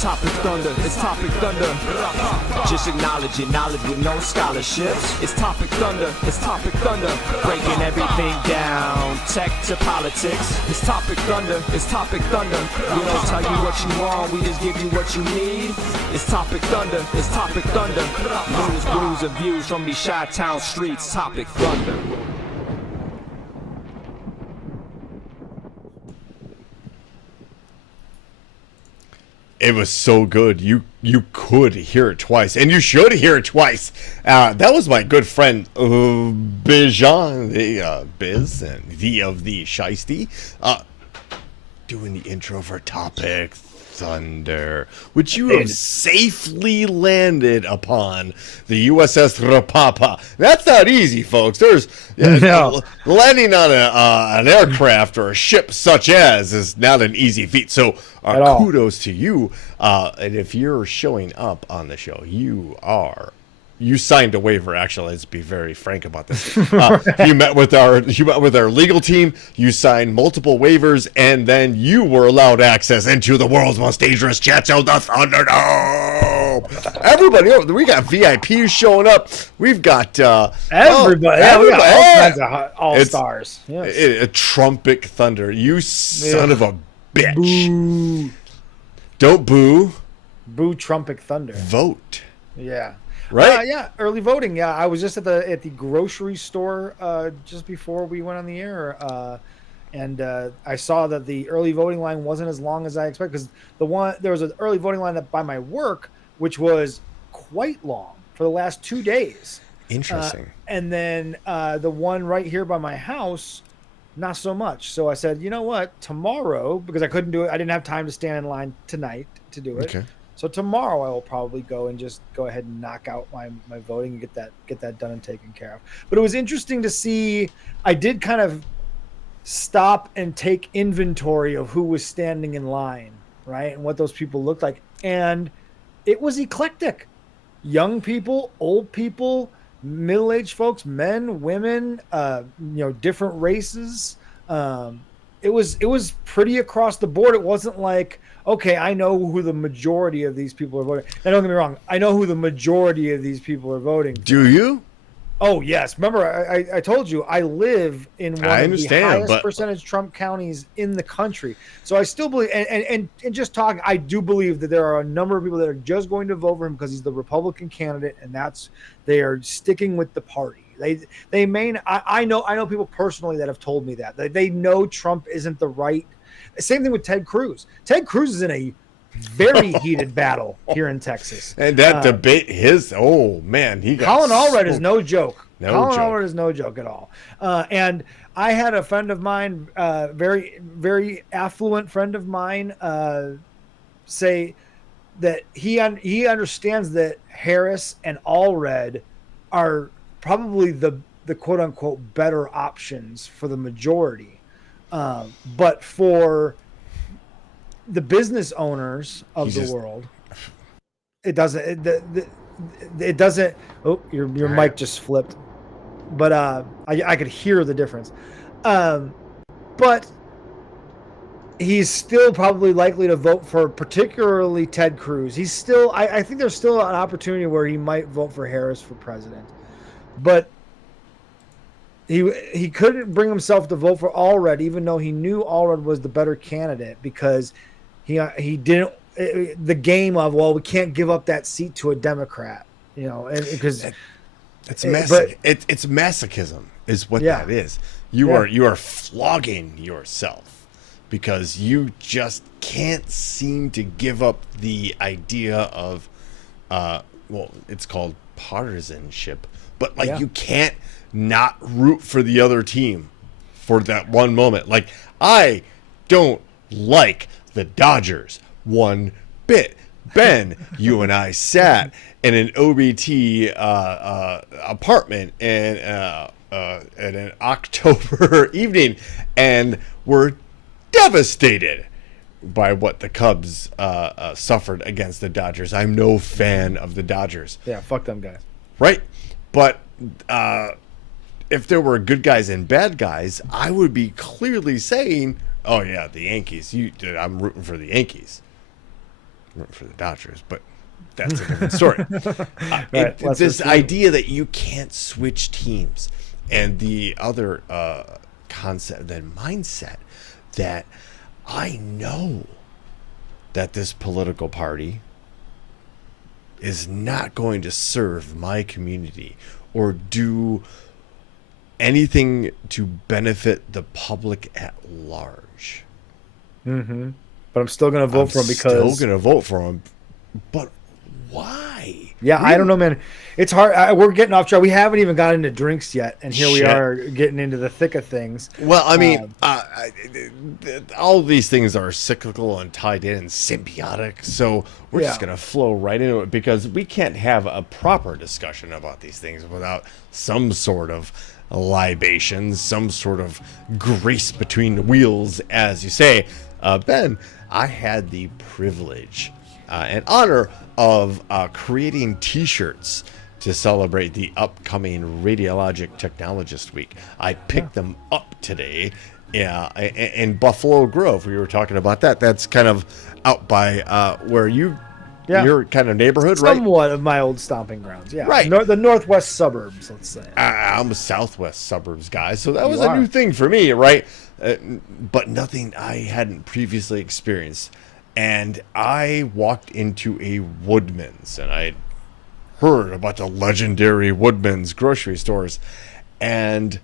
Topic Thunder, it's Topic Thunder. Just acknowledge it, knowledge with no scholarships. It's Topic Thunder, it's Topic Thunder. Breaking everything down, tech to politics. It's Topic Thunder, it's Topic Thunder. We don't tell you what you want, we just give you what you need. It's Topic Thunder, it's Topic Thunder. News, brews, and views from these Chi-Town streets. Topic Thunder. It was so good. You could hear it twice, and you should hear it twice. That was my good friend Bijan, the Biz and V of the Shiesty, doing the intro for Topic Thunder, which you have safely landed upon the USS Rapapa. That's not easy, folks. There's landing on an aircraft or a ship such as is not an easy feat. So kudos to you. And if you're showing up on the show, you signed a waiver. Actually, let's be very frank about this. You met with our legal team. You signed multiple waivers, and then you were allowed access into the world's most dangerous chat show, the Thunderdome. Everybody, we got VIPs showing up. We've got everybody. We got all kinds of all stars. Yes. A trumpet thunder. You son of a bitch! Boo. Don't boo. Boo trumpet thunder. Vote. Yeah. Right? Yeah, early voting. Yeah, I was just at the grocery store just before we went on the air, and I saw that the early voting line wasn't as long as I expected, because there was an early voting line up by my work, which was quite long for the last 2 days. Interesting. And then the one right here by my house, not so much. So I said, you know what, tomorrow, because I couldn't do it, I didn't have time to stand in line tonight to do it. Okay. So tomorrow I will probably go and just go ahead and knock out my voting and get that done and taken care of. But it was interesting to see. I did kind of stop and take inventory of who was standing in line, right, and what those people looked like. And it was eclectic. Young people, old people, middle-aged folks, men, women, different races. It was pretty across the board. It wasn't like, okay, I know who the majority of these people are voting. Now, don't get me wrong. I know who the majority of these people are voting for. Do you? Oh, yes. Remember, I told you, I live in one of the highest percentage Trump counties in the country. So I still believe, and just talking, I do believe that there are a number of people that are just going to vote for him because he's the Republican candidate, and they are sticking with the party. They may. I know people personally that have told me that they know Trump isn't the right. Same thing with Ted Cruz. Ted Cruz is in a very heated battle here in Texas. And that debate, he got Colin Allred is no joke. Colin Allred is no joke at all. And I had a friend of mine, very, very affluent friend of mine, say that he understands that Harris and Allred are probably the quote unquote better options for the majority. But for the business owners of the world, it doesn't. It doesn't. Oh, your mic just flipped. But I could hear the difference. But he's still probably likely to vote for particularly Ted Cruz. He's still. I think there's still an opportunity where he might vote for Harris for president, but he couldn't bring himself to vote for Allred, even though he knew Allred was the better candidate, because he didn't the game of, well, we can't give up that seat to a Democrat, and because it's masochism is what that is. You are flogging yourself because you just can't seem to give up the idea of it's called partisanship, but you can't not root for the other team for that one moment. Like, I don't like the Dodgers one bit. Ben, you and I sat in an OBT apartment in an October evening and were devastated by what the Cubs suffered against the Dodgers. I'm no fan of the Dodgers. Yeah, fuck them guys. Right? But if there were good guys and bad guys, I would be clearly saying, oh, yeah, the Yankees. I'm rooting for the Yankees. I'm rooting for the Dodgers, but that's a different story. Right, This idea that you can't switch teams and the other concept, then mindset that I know that this political party is not going to serve my community or do anything to benefit the public at large. Mm-hmm. But I'm still going to vote for him because... still going to vote for him. But why? Yeah, really? I don't know, man. It's hard. We're getting off track. We haven't even got into drinks yet, and here we are getting into the thick of things. Well, I mean, all these things are cyclical and tied in and symbiotic, so we're just going to flow right into it because we can't have a proper discussion about these things without some sort of libations, some sort of grease between the wheels, as you say. Ben, I had the privilege and honor of creating T-shirts to celebrate the upcoming Radiologic Technologist Week. I picked them up today in Buffalo Grove. We were talking about that. That's kind of out by where your kind of neighborhood, right? Somewhat of my old stomping grounds, yeah. Right. The northwest suburbs, let's say. I'm a southwest suburbs guy, so that was a new thing for me, right? But nothing I hadn't previously experienced. And I walked into a Woodman's, and I heard about the legendary Woodman's grocery stores. And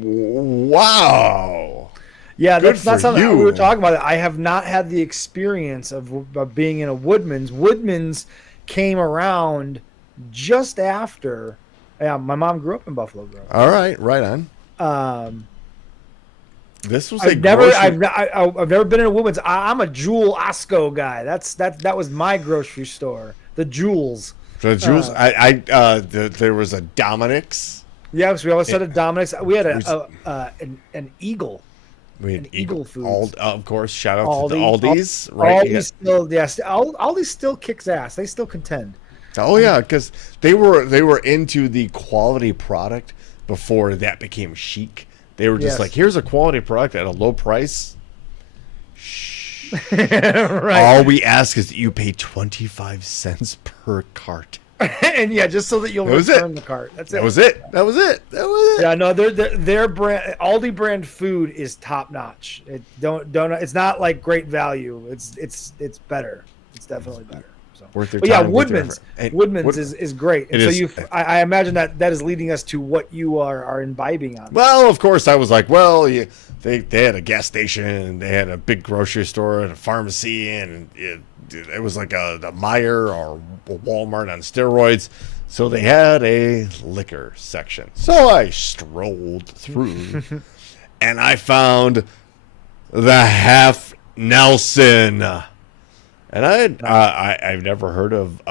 wow. Yeah, Good that's not for something you. we were talking about. I have not had the experience of being in a Woodman's. Woodman's came around just after. Yeah, my mom grew up in Buffalo Grove. All right, right on. This was I've never been in a Woodman's. I'm a Jewel Osco guy. That was my grocery store, the Jewels. The Jewels. There was a Dominic's. Yeah, because we always said a Dominic's. We had an Eagle. We had Eagle Foods. Of course, shout out to the Aldi's. Aldi's still kicks ass. They still contend. Oh yeah, because they were into the quality product before that became chic. They were just like, here's a quality product at a low price. Shh. Right. All we ask is that you pay 25 cents per cart. And yeah, just so that you'll return the cart. That's it. That was it. Yeah, no, their brand, Aldi brand food is top notch. It's not like great value. It's better. It's definitely better. So. Worth their but time. Yeah, Woodman's is great. And so I imagine that is leading us to what you are imbibing on. Well, of course, I was like, well, they had a gas station, they had a big grocery store and a pharmacy, and it was like the Meijer or Walmart on steroids. So they had a liquor section. So I strolled through, and I found the Half Nelson. And I've never heard of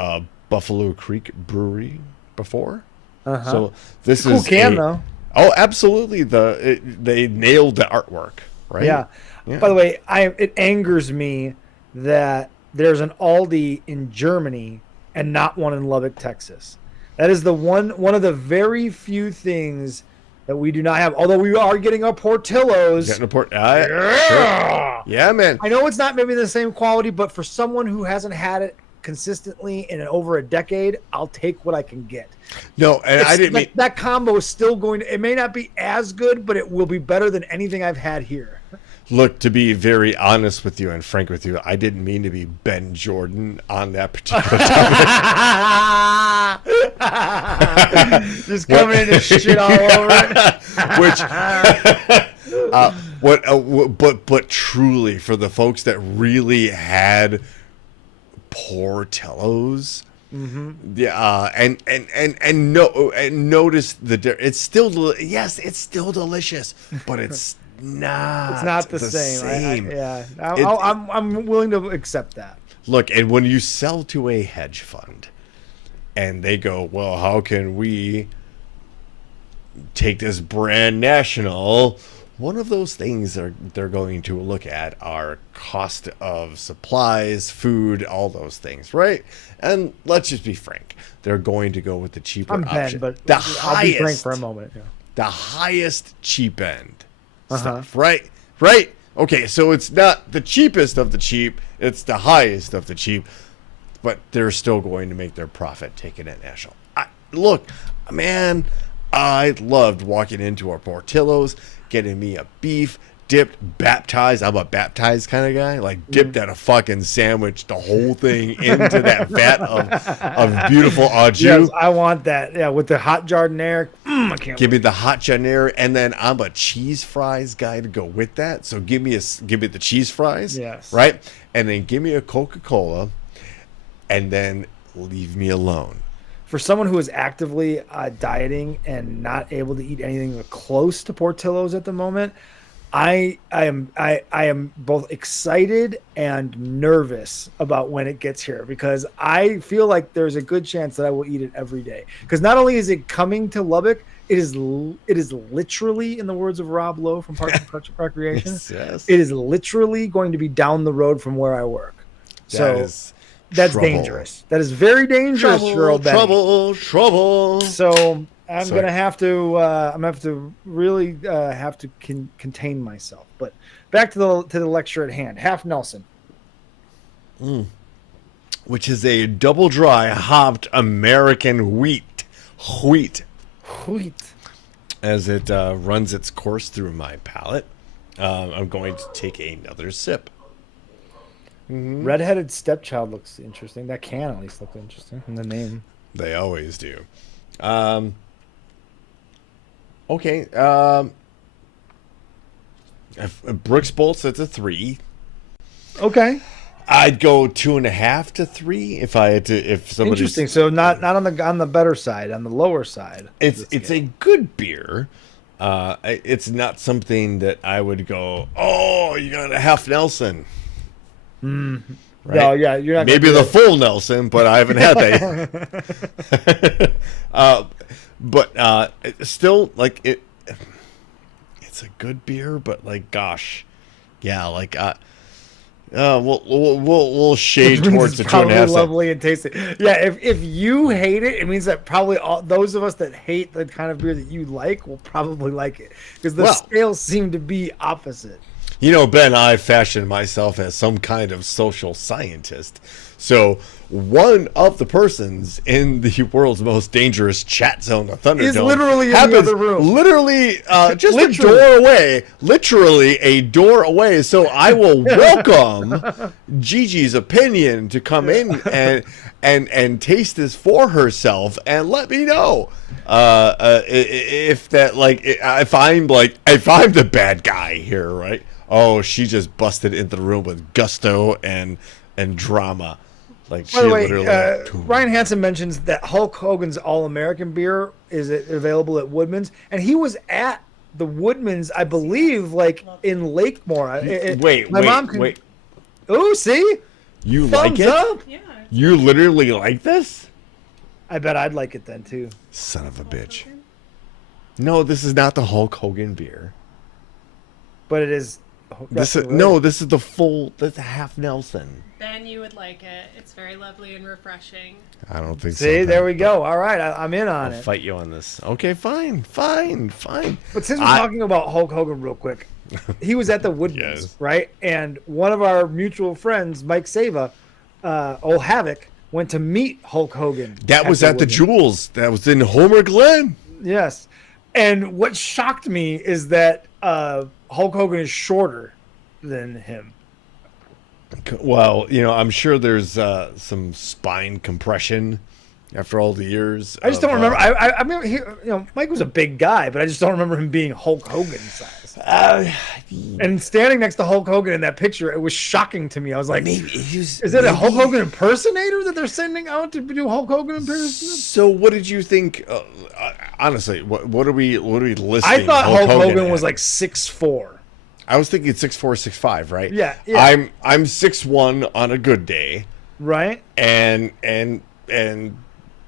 Buffalo Creek Brewery before. Uh-huh. So this cool is though. Oh, absolutely! They nailed the artwork, right? Yeah. By the way, it angers me that there's an Aldi in Germany and not one in Lubbock, Texas. That is one of the very few things that we do not have. Although we are getting our Portillos. Sure. Yeah, man. I know it's not maybe the same quality, but for someone who hasn't had it consistently in over a decade, I'll take what I can get. No, and I didn't mean that combo is still going to. It may not be as good, but it will be better than anything I've had here. Look, to be very honest with you and frank with you, I didn't mean to be Ben Jordan on that particular topic. Just coming in and shit all over it. But truly, for the folks that really had Portillos, yeah, and notice it's still delicious, but it's not. It's not the same. It- I'm willing to accept that. Look, and when you sell to a hedge fund, and they go, well, how can we take this brand national? One of those things they're going to look at are cost of supplies, food, all those things, right? And let's just be frank, they're going to go with the cheaper I'm option. Ben, but the I'll be frank highest, for a moment. Yeah. the highest cheap end stuff, right? Right? Okay, so it's not the cheapest of the cheap, it's the highest of the cheap, but they're still going to make their profit taking it national. Look, man, I loved walking into our Portillo's, getting me a beef, dipped, baptized. I'm a baptized kind of guy. Like, dipped at a fucking sandwich, the whole thing into that vat of beautiful au jus. Yes, I want that. Yeah, with the hot jardiniere. I can't Give me the hot jardiniere, and then I'm a cheese fries guy to go with that. So give me the cheese fries, Yes. right? And then give me a Coca-Cola, and then leave me alone. For someone who is actively dieting and not able to eat anything close to Portillo's at the moment, I am both excited and nervous about when it gets here, because I feel like there's a good chance that I will eat it every day. Because not only is it coming to Lubbock, it is literally, in the words of Rob Lowe from Parks and Recreation, Yes. it is literally going to be down the road from where I work. That's trouble. Dangerous. That is very dangerous for old Benny. Trouble. So I'm gonna have to really have to contain myself. But back to the lecture at hand. Half Nelson, Which is a double dry hopped American wheat, as it runs its course through my palate. I'm going to take another sip. Redheaded Stepchild looks interesting. That can at least look interesting in the name. They always do. Okay. Brooks Bolts, that's a 3. Okay, I'd go 2.5 to 3 if I had to. If somebody interesting. So not on the better side, on the lower side. It's a good beer. It's not something that I would go, oh, you got a half Nelson. Right? No, yeah, you're not. Maybe the full Nelson, but I haven't had that yet. But still, like it's a good beer. But like, gosh, yeah, like we'll shade towards the 2.5. Lovely and tasty. Yeah, if you hate it, it means that probably all those of us that hate the kind of beer that you like will probably like it, because the scales seem to be opposite. You know, Ben, I fashioned myself as some kind of social scientist. So one of the persons in the world's most dangerous chat zone, the Thunderdome, is literally in the other room. Literally, just a door away. Literally a door away. So I will welcome Gigi's opinion to come in and taste this for herself and let me know if I'm the bad guy here, right? Oh, she just busted into the room with gusto and drama. Like, she By the way, literally. Ryan Hansen mentions that Hulk Hogan's All-American beer is available at Woodman's, and he was at the Woodman's, I believe, like in Lakemore. Wait. Oh, see? You Thumbs like it? up. Yeah. You literally like this? I bet I'd like it then too. Son of a bitch. No, this is not the Hulk Hogan beer. But it is. This is that's half Nelson. Ben, you would like it. It's very lovely and refreshing. I don't think so. See, there we go. All right, I'm in on I'll it. fight you on this. Okay, fine. But since we're talking about Hulk Hogan real quick, he was at the Woodman's, Yes. right? And one of our mutual friends, Mike Sava, old Havoc, went to meet Hulk Hogan. That was at the Woodman's. Jewels. That was in Homer Glen. Yes. And what shocked me is that Hulk Hogan is shorter than him. Well, I'm sure there's some spine compression after all the years. I just don't remember. I remember Mike was a big guy, but I just don't remember him being Hulk Hogan size. And standing next to Hulk Hogan in that picture, it was shocking to me. I was like, is it a Hulk Hogan impersonator that they're sending out to do Hulk Hogan impersonation? So, what did you think? Honestly, what are we listing? I thought Hulk Hogan at? was like 6'4". I was thinking 6'4", 6'5", right? Yeah. I'm 6'1" on a good day, Right. and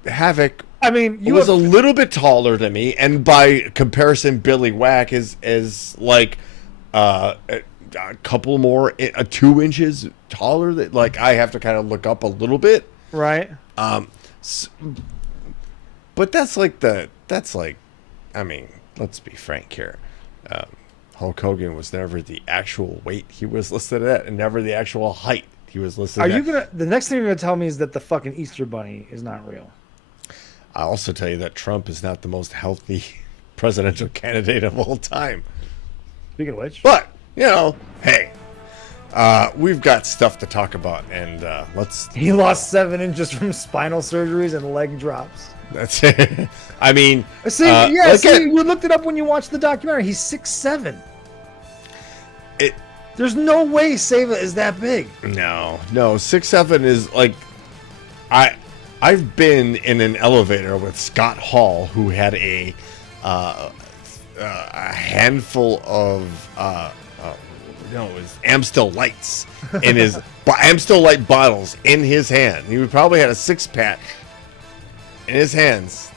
Havoc. I mean, You was a little bit taller than me, and by comparison, Billy Whack is like a couple more, 2 inches taller. That like I have to kind of look up a little bit, right. But that's like, I mean, let's be frank here. Hulk Hogan was never the actual weight he was listed at, and never the actual height he was listed at. Are you gonna? The next thing you're gonna tell me is that the fucking Easter Bunny is not real. I'll also tell you that Trump is not the most healthy presidential candidate of all time. Speaking of which, But, you know, hey, we've got stuff to talk about, and let's... he lost 7 inches from spinal surgeries and leg drops. That's it. I mean... See, you looked it up when you watched the documentary. He's 6'7". There's no way Seva is that big. No, 6'7" is like... I've been in an elevator with Scott Hall, who had a handful of it was Amstel Lights in his Amstel Light bottles in his hand. He probably had a 6-pack in his hands.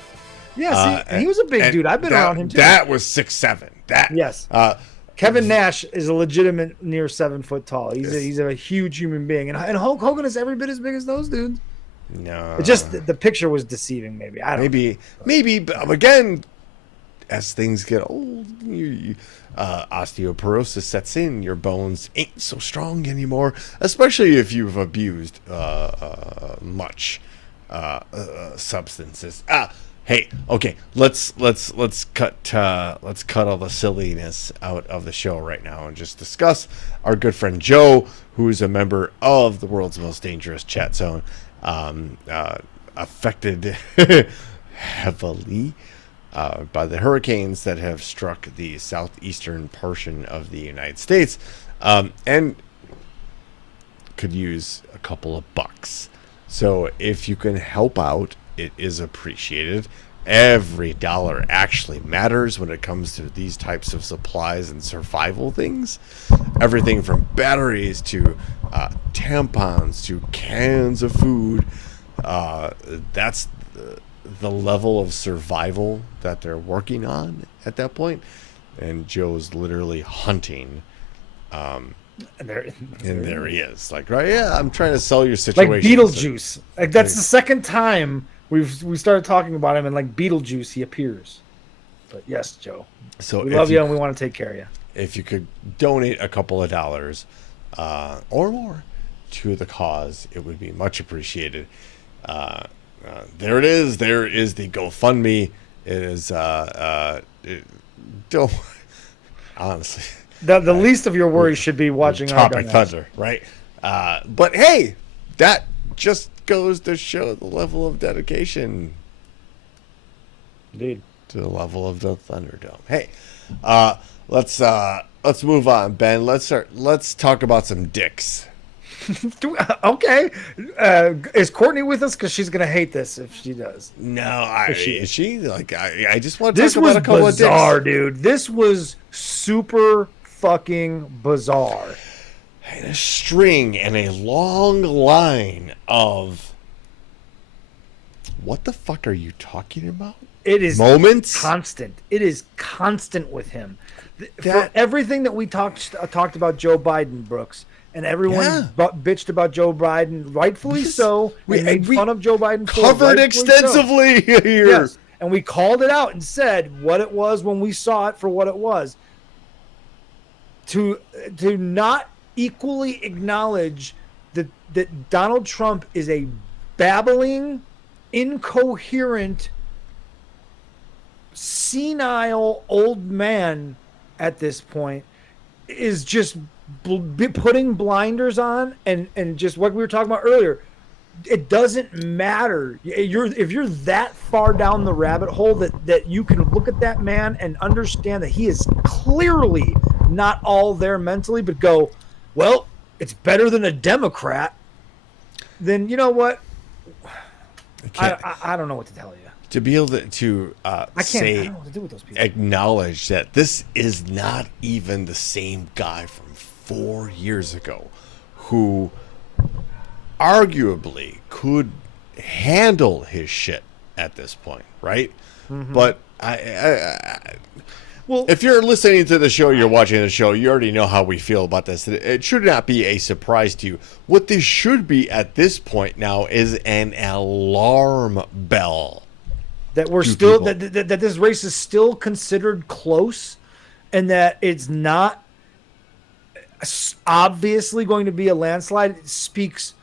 Yeah, see, he was a big dude. I've been around him too. That was 6'7". Yes. Kevin Nash is a legitimate near 7 foot tall. He's a huge human being, and Hulk Hogan is every bit as big as those dudes. No, It just the picture was deceiving. Maybe I don't know. Maybe. But again, as things get old, osteoporosis sets in. Your bones ain't so strong anymore, especially if you've abused much substances. Hey, okay, let's cut all the silliness out of the show right now and just discuss our good friend Joe, who is a member of the world's most dangerous chat zone, affected heavily by the hurricanes that have struck the southeastern portion of the United States, and could use a couple of bucks. So if you can help out, it is appreciated. Every dollar actually matters when it comes to these types of supplies and survival things. Everything from batteries to tampons to cans of food. That's the level of survival that they're working on at that point. And Joe's literally hunting. And there he is. Like, right? Yeah, I'm trying to sell your situation. Like Beetlejuice. Like that's the second time we started talking about him, and like Beetlejuice, he appears. But yes, Joe. So we love you and we want to take care of you. If you could donate a couple of dollars or more to the cause, it would be much appreciated. There it is. There is the GoFundMe. It is don't honestly. The least of your worries should be watching our Topic Thunder, right? But hey, that just goes to show the level of dedication. Indeed. To the level of the Thunderdome. Hey, let's move on, Ben. Let's talk about some dicks. Okay. Is Courtney with us? Because she's gonna hate this if she does. No, she like I just want to talk about a couple of dicks. This was bizarre, dude. This was super fucking bizarre. And a string and a long line of what the fuck are you talking about? It is moments constant. It is constant with him. For everything that we talked about Joe Biden, Brooks, and everyone bitched about Joe Biden, rightfully so. We made fun of Joe Biden. Covered extensively here. Yes, and we called it out and said what it was when we saw it for what it was. To not equally acknowledge that Donald Trump is a babbling, incoherent, senile old man at this point is just putting blinders on and just what we were talking about earlier. It doesn't matter. If you're that far down the rabbit hole that you can look at that man and understand that he is clearly not all there mentally, but go, well, it's better than a Democrat, then you know what? I don't know what to tell you. to be able to I don't know what to do with those people. acknowledge that this is not even the same guy from 4 years ago who arguably could handle his shit at this point, right? But well, if you're listening to the show, you're watching the show, you already know how we feel about this. It should not be a surprise to you. What this should be at this point now is an alarm bell. That we're still that this race is still considered close, and that it's not obviously going to be a landslide. It speaks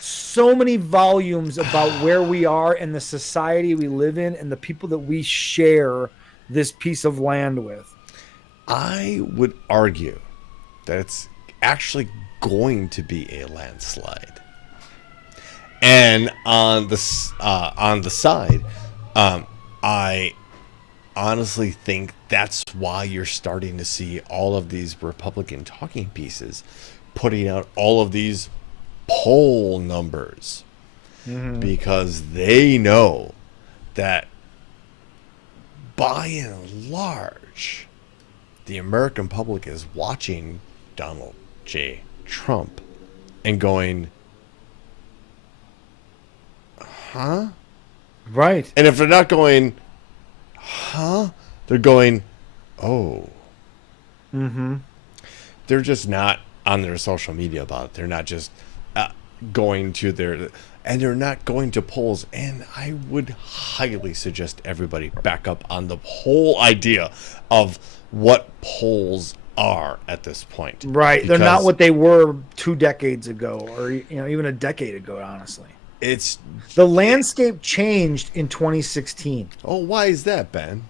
so many volumes about where we are and the society we live in and the people that we share this piece of land with. I would argue that it's actually going to be a landslide. And on the side, I honestly think that's why you're starting to see all of these Republican talking pieces putting out all of these poll numbers, because they know that by and large, the American public is watching Donald J. Trump and going, huh? Right. And if they're not going, huh? They're going, oh. They're just not on their social media about it. They're not just going to and they're not going to polls. And I would highly suggest everybody back up on the whole idea of what polls are at this point. Right. They're not what they were 2 decades ago, or even a decade ago, honestly. It's the landscape changed in 2016. Oh, why is that, Ben?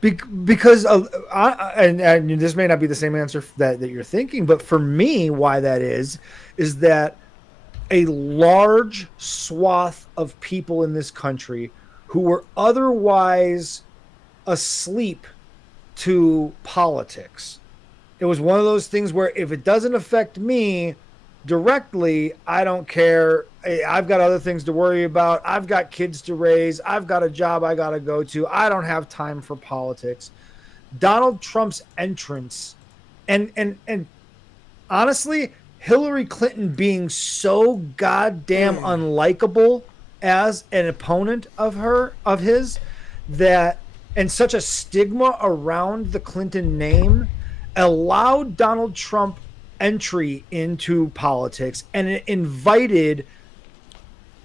Because of, and this may not be the same answer that you're thinking, but for me, why that is that a large swath of people in this country who were otherwise asleep to politics. It was one of those things where if it doesn't affect me directly, I don't care. I've got other things to worry about. I've got kids to raise. I've got a job I got to go to. I don't have time for politics. Donald Trump's entrance and honestly, Hillary Clinton being so goddamn unlikable as an opponent of his, that, and such a stigma around the Clinton name, allowed Donald Trump entry into politics, and it invited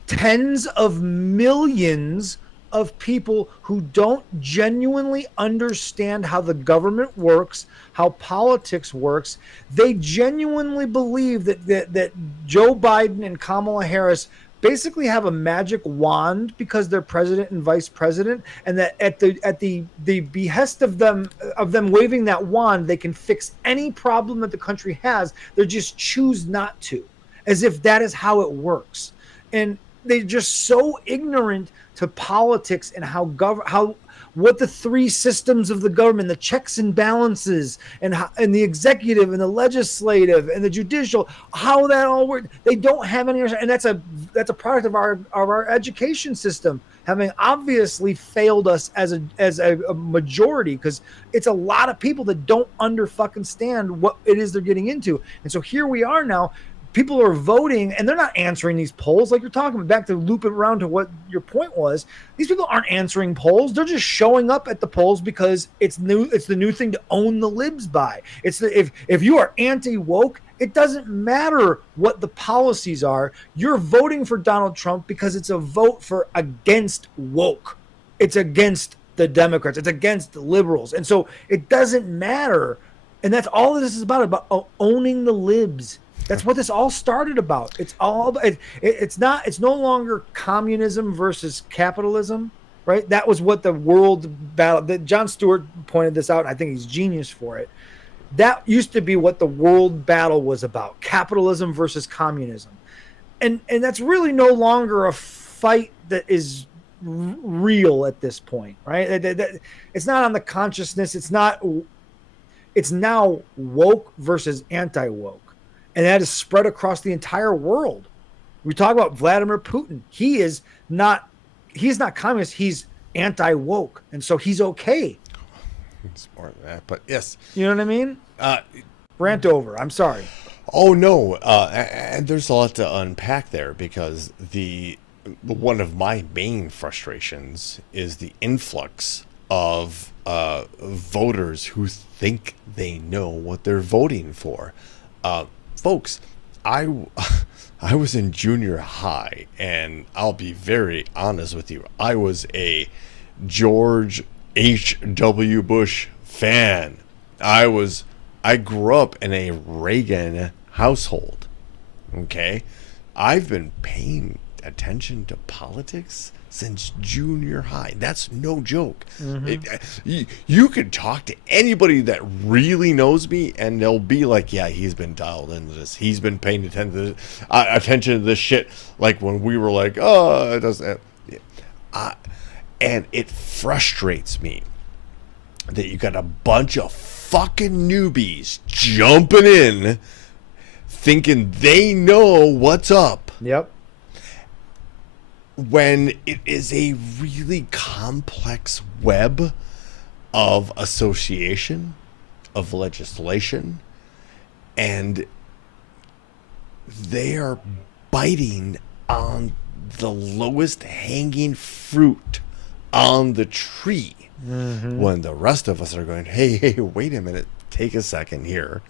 tens of millions of people who don't genuinely understand how the government works, how politics works. They genuinely believe that Joe Biden and Kamala Harris basically have a magic wand because they're president and vice president, and that at the behest of them waving that wand, they can fix any problem that the country has. They just choose not to, as if that is how it works. And they're just so ignorant to politics and what the 3 systems of the government, the checks and balances, and the executive and the legislative and the judicial, how that all works. They don't have any, and that's a product of our education system having obviously failed us as a majority, because it's a lot of people that don't stand what it is they're getting into. And so here we are now. People are voting, and they're not answering these polls like you're talking about. Back to loop it around to what your point was. These people aren't answering polls. They're just showing up at the polls because it's new. It's the new thing to own the libs by. If you are anti-woke, it doesn't matter what the policies are. You're voting for Donald Trump because it's a vote for against woke. It's against the Democrats. It's against the liberals. And so it doesn't matter. And that's all this is about owning the libs. That's what this all started about. It's all it's no longer communism versus capitalism, right? That was what the world battle that Jon Stewart pointed this out, and I think he's genius for it. That used to be what the world battle was about, capitalism versus communism. And that's really no longer a fight that is real at this point, right? It's not on the consciousness. It's now woke versus anti-woke. And that is spread across the entire world. We talk about Vladimir Putin. He is not he's not communist. He's anti-woke, and so he's okay. It's more than that, but yes. You know what I mean? Rant over. I'm sorry. Oh no, and there's a lot to unpack there, because one of my main frustrations is the influx of voters who think they know what they're voting for. Folks, I was in junior high, and I'll be very honest with you. I was a George H.W. Bush fan. I grew up in a Reagan household. Okay? I've been paying attention to politics since junior high. That's no joke. You could talk to anybody that really knows me, and they'll be like, yeah, he's been dialed into this. He's been paying attention to this shit. Like when we were like, oh, it doesn't. And it frustrates me that you got a bunch of fucking newbies jumping in thinking they know what's up. Yep. When it is a really complex web of association, of legislation, and they are biting on the lowest hanging fruit on the tree. When the rest of us are going, hey, wait a minute, take a second here.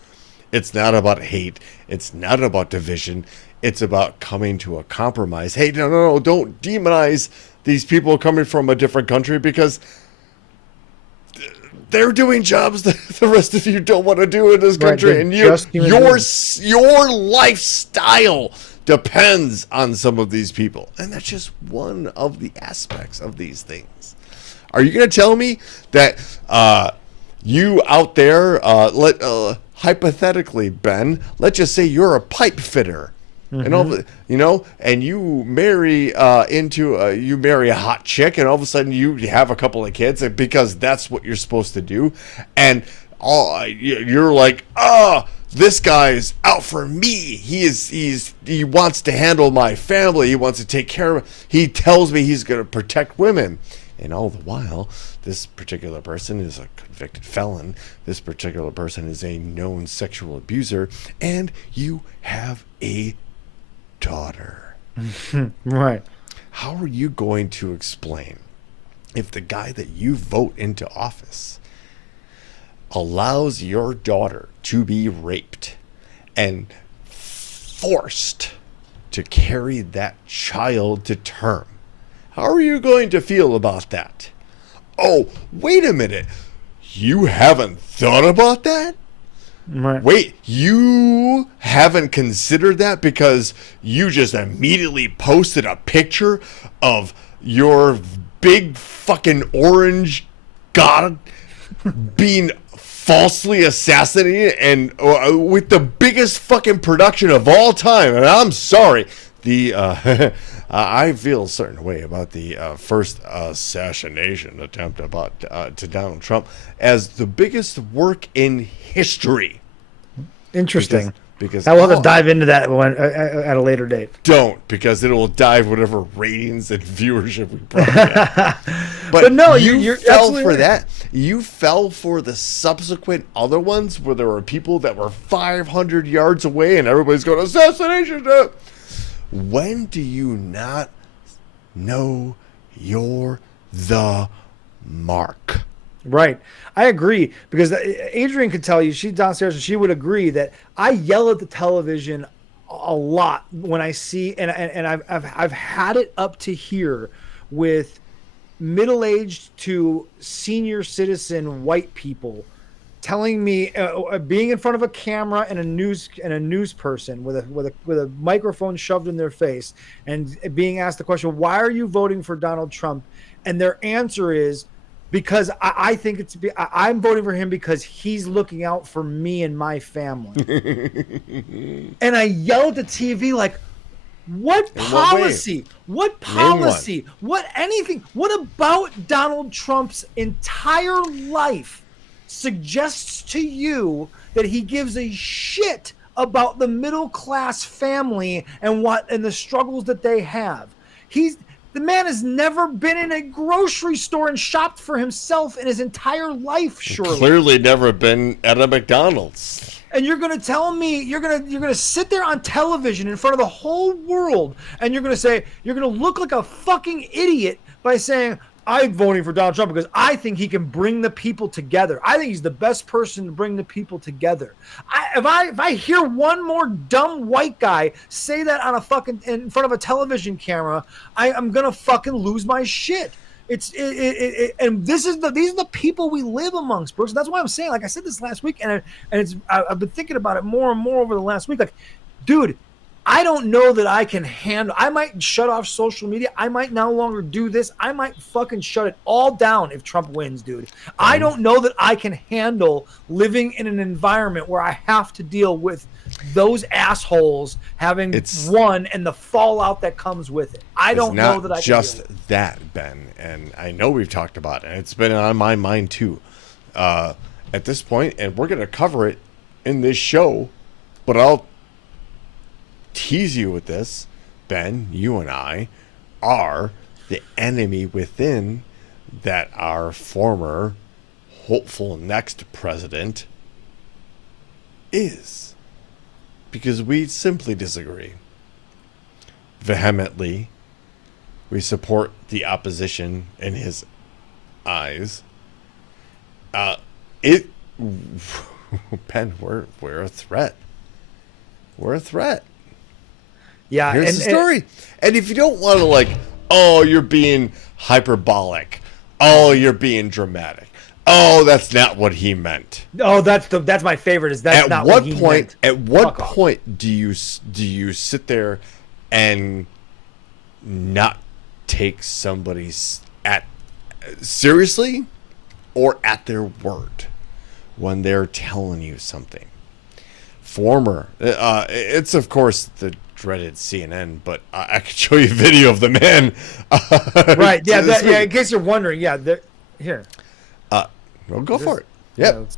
It's not about hate. It's not about division. It's about coming to a compromise. Hey, no, don't demonize these people coming from a different country, because they're doing jobs that the rest of you don't want to do in this country. And your lifestyle depends on some of these people. And that's just one of the aspects of these things. Are you going to tell me that you out there, hypothetically, Ben, let's just say you're a pipe fitter, and and you marry you marry a hot chick, and all of a sudden you have a couple of kids because that's what you're supposed to do, and you're like, this guy's out for me. He wants to handle my family. He wants to take care of. He tells me he's going to protect women. And all the while, this particular person is a convicted felon. This particular person is a known sexual abuser. And you have a daughter. Right. How are you going to explain if the guy that you vote into office allows your daughter to be raped and forced to carry that child to term? How are you going to feel about that? Oh, wait a minute. You haven't thought about that? Right. Wait, you haven't considered that because you just immediately posted a picture of your big fucking orange god being falsely assassinated, and with the biggest fucking production of all time. And I'm sorry, I feel a certain way about the first assassination attempt to Donald Trump as the biggest work in history. Interesting. Because I will have to dive into that one at a later date. Don't, because it will dive whatever ratings and viewership we probably get. But no, you fell absolutely for right. that. You fell for the subsequent other ones where there were people that were 500 yards away and everybody's going, assassination. When do you not know you're the mark? Right. I agree, because Adrienne could tell you, she's downstairs, and she would agree that I yell at the television a lot when I see, and I've had it up to here with middle-aged to senior citizen white people telling me, being in front of a camera and a news person with a microphone shoved in their face and being asked the question, why are you voting for Donald Trump? And their answer is, because I think I'm voting for him because he's looking out for me and my family. And I yell at the TV like, what policy? What policy? What anything? What about Donald Trump's entire life suggests to you that he gives a shit about the middle class family and the struggles that they have? The man has never been in a grocery store and shopped for himself in his entire life, surely. Clearly never been at a McDonald's. And you're going to tell me you're going to sit there on television in front of the whole world and you're going to say you're going to look like a fucking idiot by saying I'm voting for Donald Trump because I think he can bring the people together. I think he's the best person to bring the people together. If I hear one more dumb white guy say that on a fucking in front of a television camera, I'm gonna fucking lose my shit. And these are the people we live amongst, Brooks. That's why I'm saying, like I said this last week, and I've been thinking about it more and more over the last week. Like, dude, I don't know that I can handle. I might shut off social media. I might no longer do this. I might fucking shut it all down if Trump wins, dude. I don't know that I can handle living in an environment where I have to deal with those assholes having won and the fallout that comes with it. I don't know that I can just that, Ben. And I know we've talked about it. And it's been on my mind too. At this point, and we're gonna cover it in this show, but I'll tease you with this, Ben. You and I are the enemy within that our former hopeful next president is, because we simply disagree vehemently. We support the opposition in his eyes. Ben, we're a threat. We're a threat. Yeah, here's the story. And if you don't want to, like, oh, you're being hyperbolic. Oh, you're being dramatic. Oh, that's not what he meant. Oh, that's my favorite. Is that not what he meant? At what point do you sit there and not take somebody's seriously or at their word when they're telling you something? It's of course the dreaded CNN, but I could show you a video of the man. Right? Yeah. In case you're wondering, here. Well, go for it. Yep.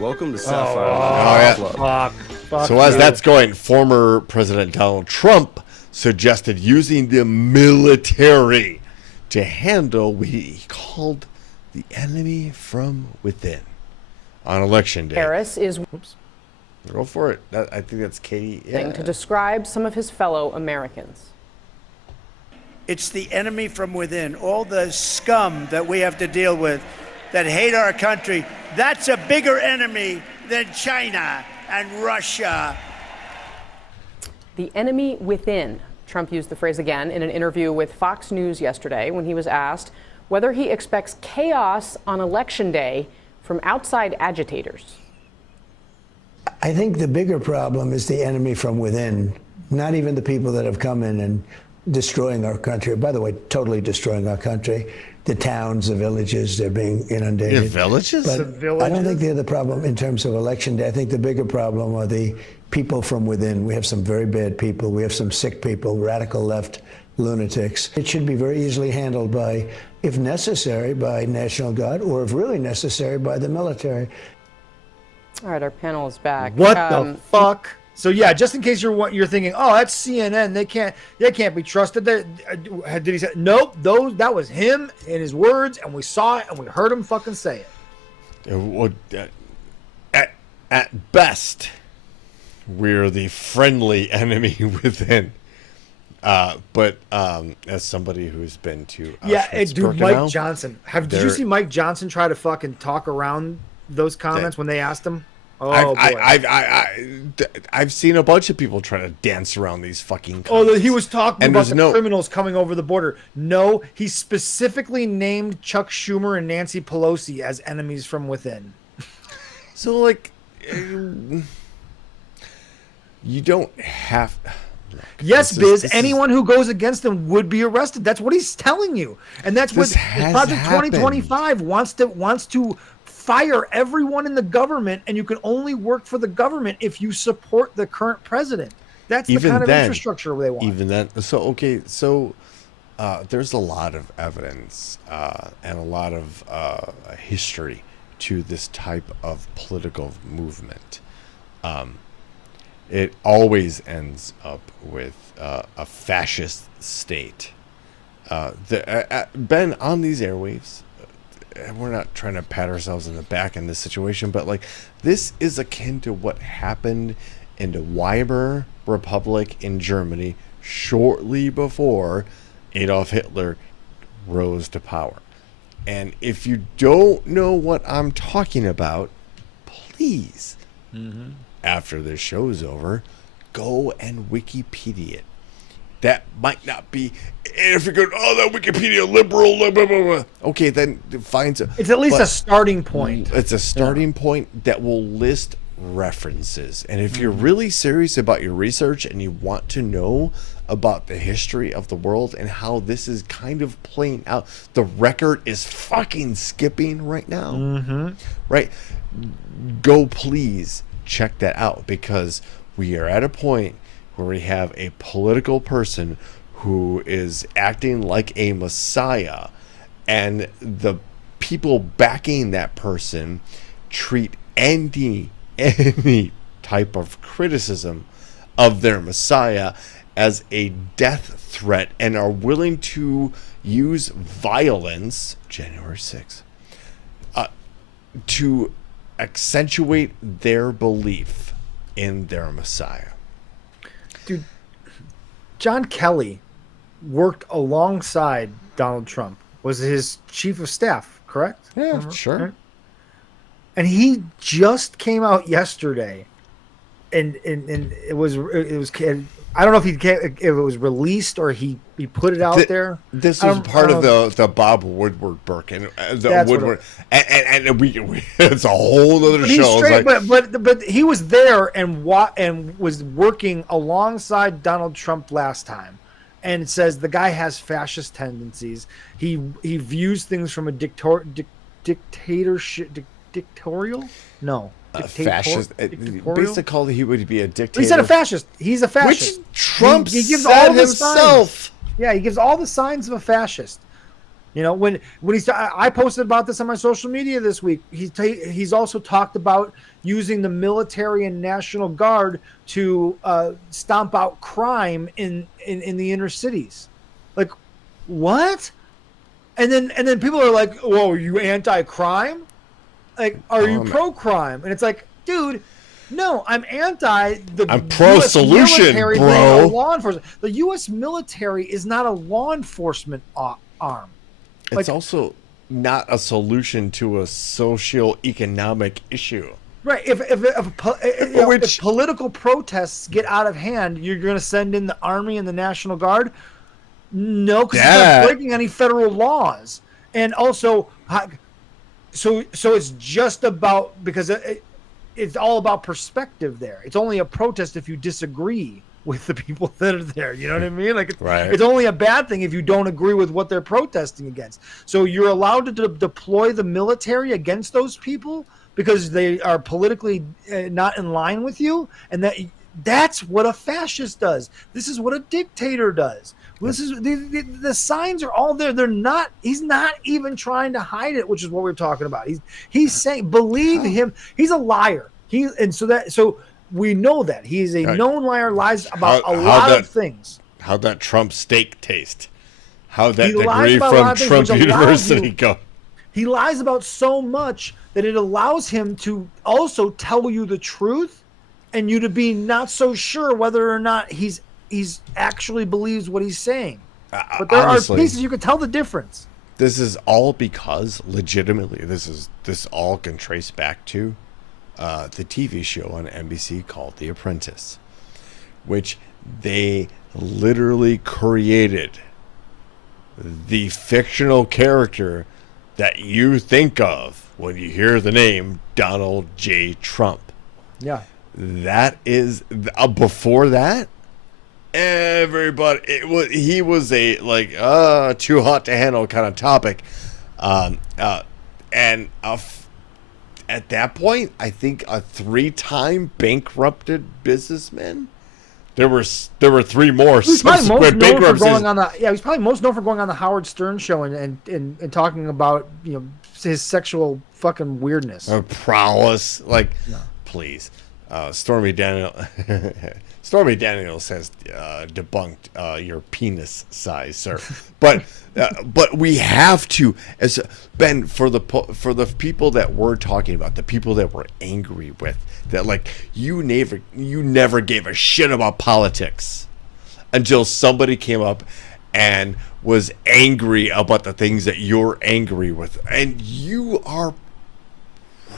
Welcome to Sapphire. Fuck so as that's going, former President Donald Trump suggested using the military to handle what he called the enemy from within on election day. Harris is Go for it. I think that's Katie. Yeah. to describe some of his fellow Americans. It's the enemy from within, all the scum that we have to deal with that hate our country. That's a bigger enemy than China and Russia. The enemy within. Trump used the phrase again in an interview with Fox News yesterday when he was asked whether he expects chaos on Election Day from outside agitators. I think the bigger problem is the enemy from within, not even the people that have come in and destroying our country. By the way, totally destroying our country. The towns, the villages, they're being inundated. The villages? But I don't think they're the problem in terms of Election Day. I think the bigger problem are the people from within. We have some very bad people. We have some sick people, radical left lunatics. It should be very easily handled by, if necessary, by National Guard, or if really necessary, by the military. All right, our panel is back. What the fuck? So yeah, just in case you're thinking, oh, that's CNN. They can't be trusted. Did he say nope? That was him and his words, and we saw it and we heard him fucking say it. At best, we're the friendly enemy within. But as somebody who's been to dude, Mike Johnson. Did you see Mike Johnson try to fucking talk around those comments when they asked him? Oh, I've seen a bunch of people try to dance around these fucking comments. Oh, he was talking about the criminals coming over the border. No, he specifically named Chuck Schumer and Nancy Pelosi as enemies from within. So, like, you don't have... Yes, Biz, anyone who goes against him would be arrested. That's what he's telling you. And that's what Project 2025 wants to fire everyone in the government, and you can only work for the government if you support the current president. That's the kind of infrastructure they want. Even then, there's a lot of evidence and a lot of history to this type of political movement. It always ends up with a fascist state Ben, on these airwaves, we're not trying to pat ourselves in the back in this situation, but like this is akin to what happened in the Weimar Republic in Germany shortly before Adolf Hitler rose to power. And if you don't know what I'm talking about, please, after this show's over, go and Wikipedia it. That might not be. If you're going, oh, that Wikipedia liberal, blah, blah, blah, blah. Okay, then find It's at least a starting point. It's a starting point that will list references. And if you're really serious about your research and you want to know about the history of the world and how this is kind of playing out, the record is fucking skipping right now. Right? Go please check that out, because we are at a point where we have a political person who is acting like a messiah, and the people backing that person treat any type of criticism of their messiah as a death threat and are willing to use violence, January 6th, to accentuate their belief in their messiah. Dude, John Kelly worked alongside Donald Trump, was his chief of staff, correct? Yeah, sure. And he just came out yesterday, and it was I don't know if it was released or he put it out there. This was part of the Bob Woodward book, and the Woodward, and we it's a whole other show. Straight, but he was there and was working alongside Donald Trump last time, and it says the guy has fascist tendencies. He views things from a dictatorial. No. Fascist. Basically, he would be a dictator. He said a fascist. He's a fascist. Which Trump he gives said all the himself. Signs. Yeah, he gives all the signs of a fascist. You know, when I posted about this on my social media this week. He's also talked about using the military and National Guard to stomp out crime in the inner cities. Like, what? And then people are like, "Whoa, are you anti-crime? Like, are you pro-crime?" And it's like, dude, no, I'm I'm pro-solution, bro. Law enforcement. The U.S. military is not a law enforcement arm. It's also not a solution to a socio-economic issue. Right. If political protests get out of hand, you're going to send in the Army and the National Guard? No, because it's not breaking any federal laws. And also, so it's just about, because it's all about perspective there. It's only a protest if you disagree with the people that are there. You know what I mean? Like, it's only a bad thing if you don't agree with what they're protesting against. So you're allowed to deploy the military against those people because they are politically not in line with you, and that's what a fascist does. This is what a dictator does. This is the signs are all there. He's not even trying to hide it, which is what we're talking about. He's saying, believe him. He's a liar. So we know that he's a known liar. Lies about a lot of things. How'd that Trump steak taste? How'd that degree from Trump University go? He lies about so much that it allows him to also tell you the truth, and you to be not so sure whether or not he's actually believes what he's saying. But there are pieces you can tell the difference. This is all because, legitimately, this all can trace back to the TV show on NBC called The Apprentice, which they literally created the fictional character that you think of when you hear the name Donald J. Trump. Yeah. That is, before that, everybody, he was a too hot to handle kind of topic, and at that point, I think a 3-time bankrupted businessman. There were 3 more subsequent bankruptcies. He's probably most known for going on the Howard Stern show and talking about his sexual fucking weirdness, prowess. Please. Stormy Daniels has debunked your penis size, sir. But we have to, as Ben, for the people that we're talking about, the people that we're angry with, that like you never gave a shit about politics until somebody came up and was angry about the things that you're angry with, and you are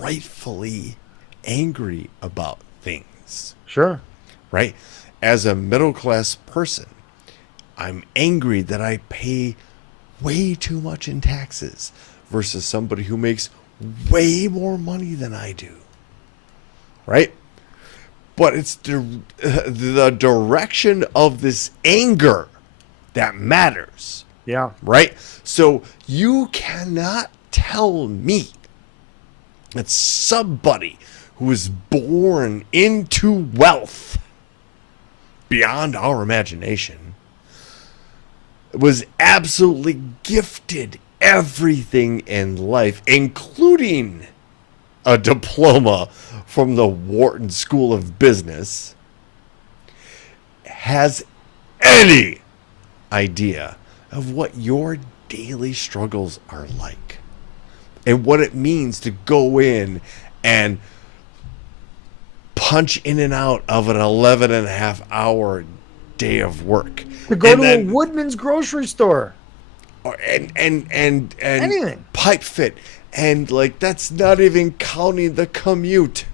rightfully angry about things. Sure. Right? As a middle class person, I'm angry that I pay way too much in taxes versus somebody who makes way more money than I do. Right? But it's the direction of this anger that matters. Yeah. Right? So you cannot tell me that somebody who is born into wealth beyond our imagination was absolutely gifted everything in life, including a diploma from the Wharton School of Business, has any idea of what your daily struggles are like and what it means to go in and punch in and out of an 11.5-hour day of work. To go to a Woodman's grocery store. And Anything. pipe fit. And like, that's not even counting the commute.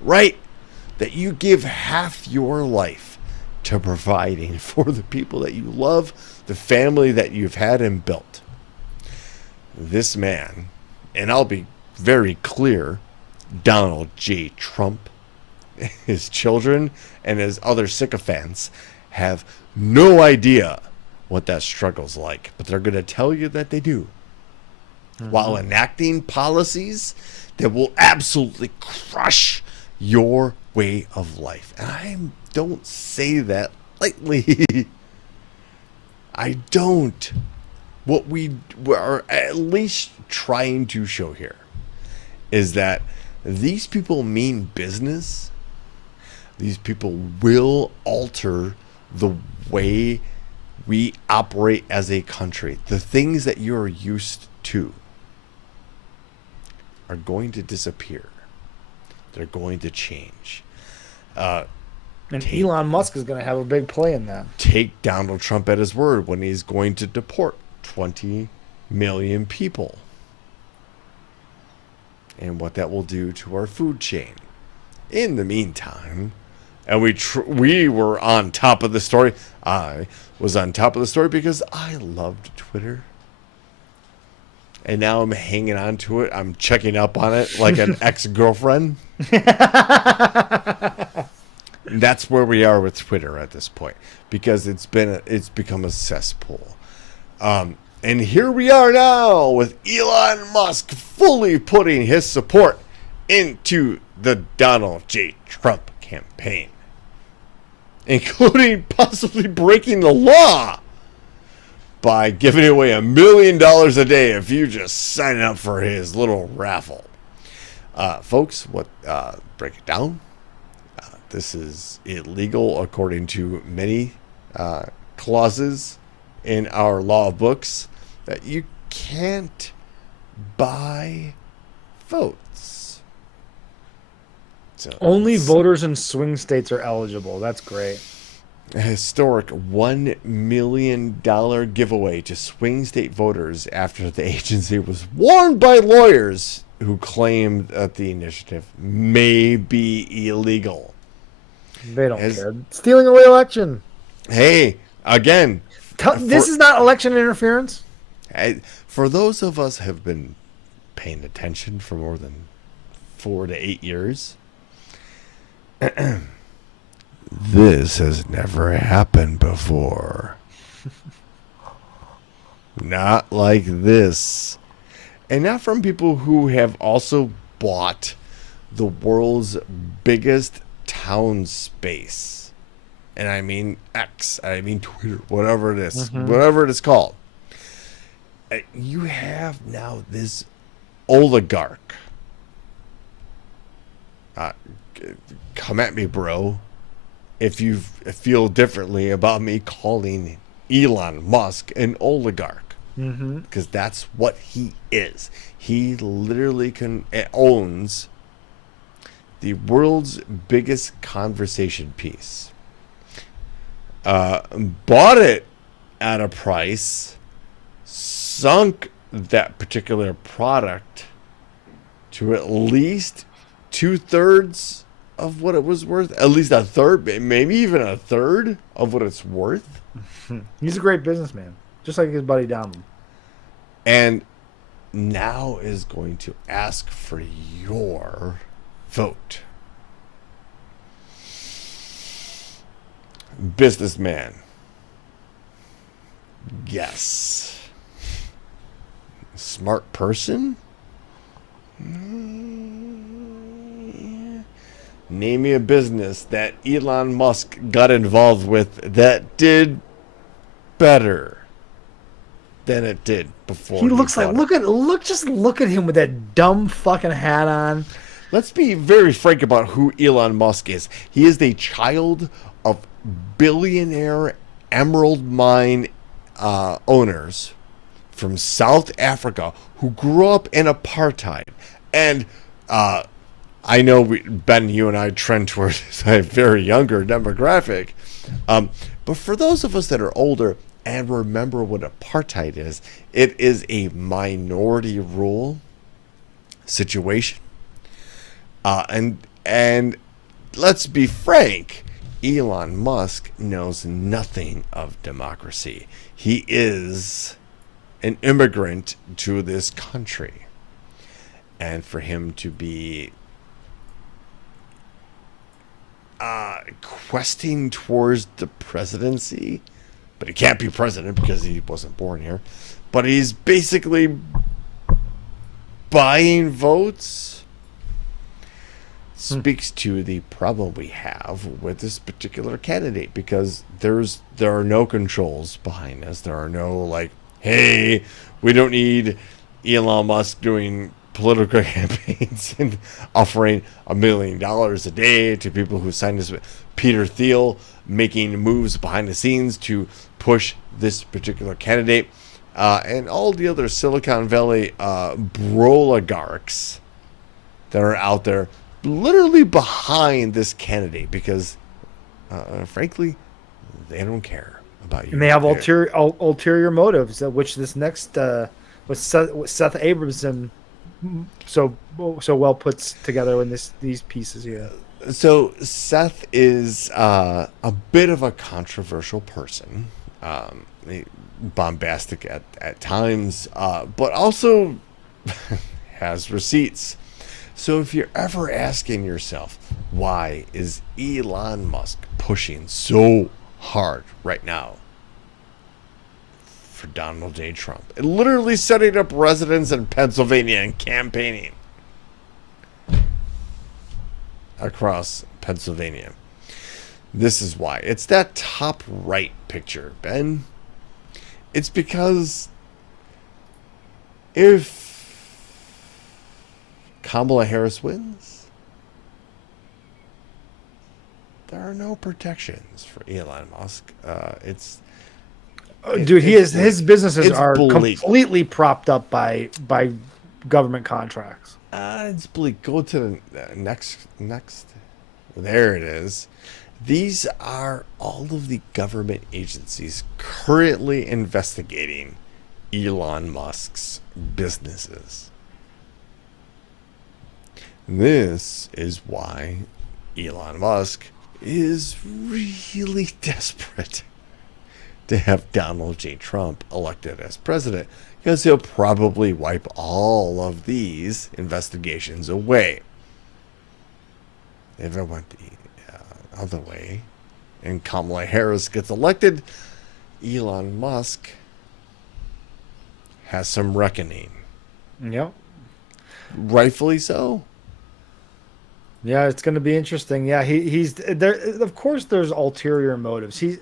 Right? That you give half your life to providing for the people that you love, the family that you've had and built. This man, and I'll be very clear, Donald J. Trump, his children, and his other sycophants have no idea what that struggle's like, but they're going to tell you that they do. While enacting policies that will absolutely crush your way of life. And I don't say that lightly. I don't. What we are at least trying to show here is that these people mean business. These people will alter the way we operate as a country. The things that you're used to are going to disappear. They're going to change. And Elon Musk is going to have a big play in that. Take Donald Trump at his word when he's going to deport 20 million people. And what that will do to our food chain. In the meantime, and we were on top of the story. I was on top of the story because I loved Twitter. And now I'm hanging on to it. I'm checking up on it like an ex-girlfriend. That's where we are with Twitter at this point, because it's become a cesspool. And here we are now with Elon Musk fully putting his support into the Donald J. Trump campaign, including possibly breaking the law by giving away $1 million a day if you just sign up for his little raffle. Folks, break it down. This is illegal according to many clauses in our law books that you can't buy votes. So Only voters in swing states are eligible. That's great. a historic $1 million giveaway to swing state voters after the agency was warned by lawyers who claimed that the initiative may be illegal. They don't care. Stealing away election. Hey, again, This is not election interference. For those of us who have been paying attention for more than 4 to 8 years, this has never happened before. Not like this. And not from people who have also bought the world's biggest town space. And I mean X, I mean Twitter, whatever it is, whatever it is called. You have now this oligarch come at me, bro, if you feel differently about me calling Elon Musk an oligarch. Because that's what he is. He literally owns the world's biggest conversation piece. Bought it at a price, sunk that particular product to at least 2/3 of what it was worth. At least a third, maybe even a third of what it's worth. He's a great businessman, just like his buddy Donald. And now is going to ask for your vote. Businessman. Yes. Smart person? Name me a business that Elon Musk got involved with that did better than it did before. He looks like look at him with that dumb fucking hat on. Let's be very frank about who Elon Musk is. He is the child of billionaire emerald mine owners from South Africa who grew up in apartheid. And I know Ben, you and I trend towards a very younger demographic. But for those of us that are older and remember what apartheid is, it is a minority rule situation. And let's be frank, Elon Musk knows nothing of democracy. He is an immigrant to this country. And for him to be questing towards the presidency, but he can't be president because he wasn't born here, but he's basically buying votes, speaks to the problem we have with this particular candidate, because there are no controls behind us. There are no like, hey, we don't need Elon Musk doing political campaigns and offering $1 million a day to people who signed this with Peter Thiel, making moves behind the scenes to push this particular candidate, and all the other Silicon Valley broligarchs that are out there literally behind this candidate, because frankly, they don't care about you. And they have ulterior motives, which this next with Seth Abramson so well puts together in these pieces here. So Seth is a bit of a controversial person, bombastic at times, but also has receipts. So if you're ever asking yourself, why is Elon Musk pushing so hard right now for Donald J. Trump, and literally setting up residence in Pennsylvania and campaigning across Pennsylvania, this is why. It's that top right picture, Ben. It's because if Kamala Harris wins, there are no protections for Elon Musk. His businesses are bleak. completely propped up by government contracts. It's bleak. Go to the next. There it is. These are all of the government agencies currently investigating Elon Musk's businesses. This is why Elon Musk is really desperate to have Donald J. Trump elected as president, because he'll probably wipe all of these investigations away. If it went the other way and Kamala Harris gets elected, Elon Musk has some reckoning. Yep. Rightfully so. Yeah, it's going to be interesting. Yeah, he's there. Of course, there's ulterior motives. He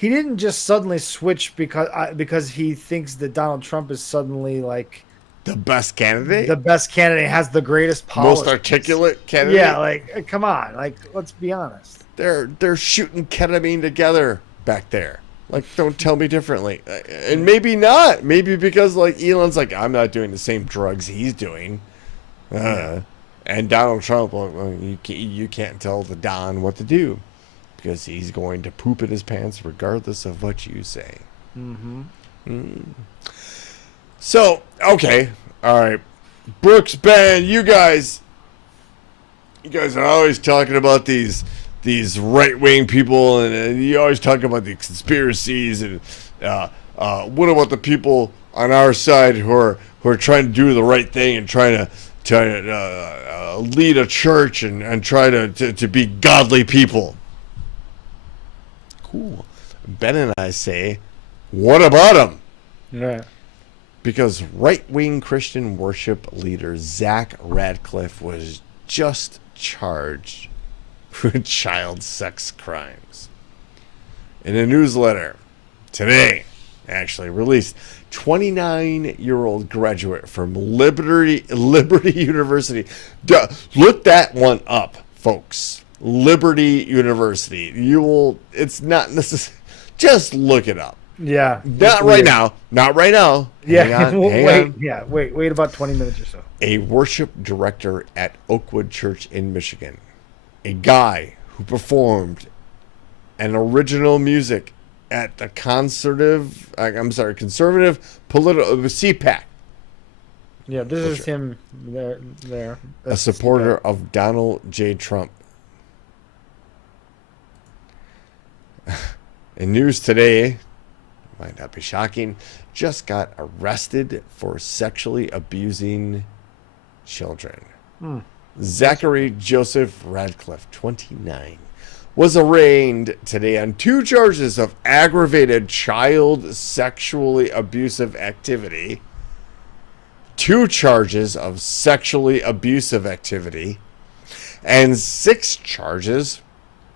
didn't just suddenly switch because he thinks that Donald Trump is suddenly like The best candidate? The best candidate has the greatest policies. Most articulate candidate? Yeah, like, come on. Like, let's be honest. They're shooting ketamine together back there. Like, don't tell me differently. And maybe not. Maybe because, like, Elon's like, I'm not doing the same drugs he's doing. And Donald Trump, well, you can't tell the Don what to do because he's going to poop in his pants regardless of what you say. So, okay. All right. Brooks, Ben, you guys are always talking about these right-wing people, and you always talk about the conspiracies, and what about the people on our side who are trying to do the right thing and trying to lead a church and try to be godly people? Cool. Ben and I say, what about them? Yeah. Because right-wing Christian worship leader Zach Radcliffe was just charged with child sex crimes. In a newsletter today, actually released, 29-year-old graduate from Liberty University. Look that one up, folks. Liberty University. It's not necessary. Just look it up. Yeah. Not right now. Not right now. Yeah. Hang on. Yeah. Wait about 20 minutes or so. A worship director at Oakwood Church in Michigan. A guy who performed an original music at the conservative political CPAC. Yeah, this is him there. A supporter of Donald J. Trump. In news today, might not be shocking, just got arrested for sexually abusing children. Zachary Joseph Radcliffe, 29, was arraigned today on 2 charges of aggravated child sexually abusive activity, 2 charges of sexually abusive activity, and 6 charges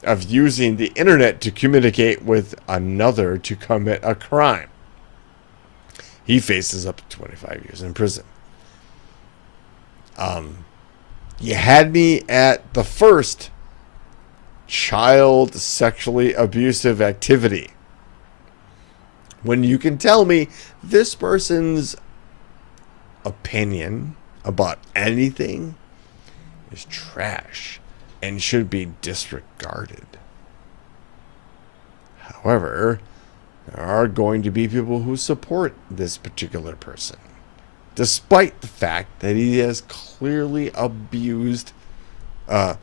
of using the internet to communicate with another to commit a crime. He faces up to 25 years in prison. You had me at the first child sexually abusive activity. When you can tell me this person's opinion about anything is trash and should be disregarded. However, there are going to be people who support this particular person, despite the fact that he has clearly abused, let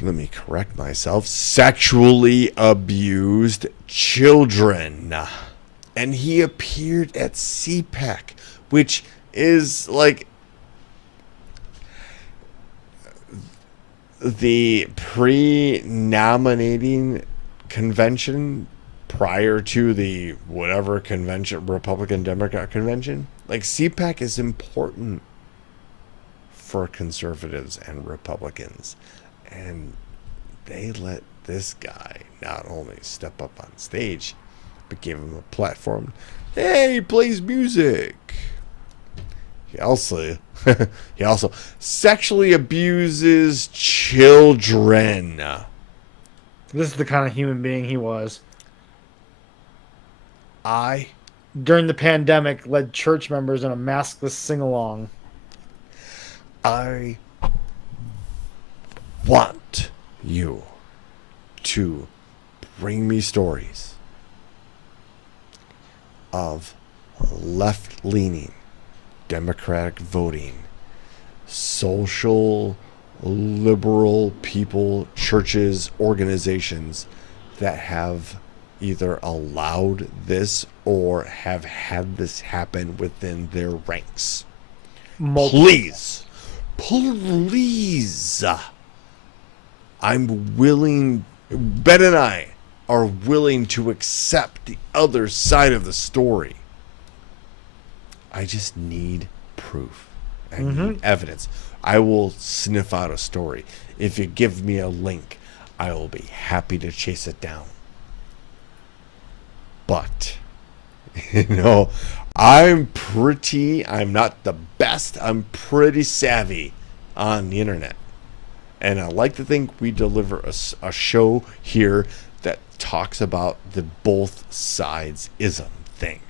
me correct myself, sexually abused children. And he appeared at CPAC, which is like the pre-nominating convention prior to the whatever convention, Republican Democrat convention. Like, CPAC is important for conservatives and Republicans, and they let this guy not only step up on stage but give him a platform. Hey, he plays music. He also sexually abuses children. This is the kind of human being he was. During the pandemic, led church members in a maskless sing-along. I want you to bring me stories of left-leaning Democratic voting, social liberal people, churches, organizations that have either allowed this or have had this happen within their ranks. Please. I'm willing, Ben and I are willing to accept the other side of the story. I just need proof. I need evidence. I will sniff out a story. If you give me a link, I will be happy to chase it down. But, I'm not the best. I'm pretty savvy on the internet. And I like to think we deliver a show here that talks about the both sides ism thing.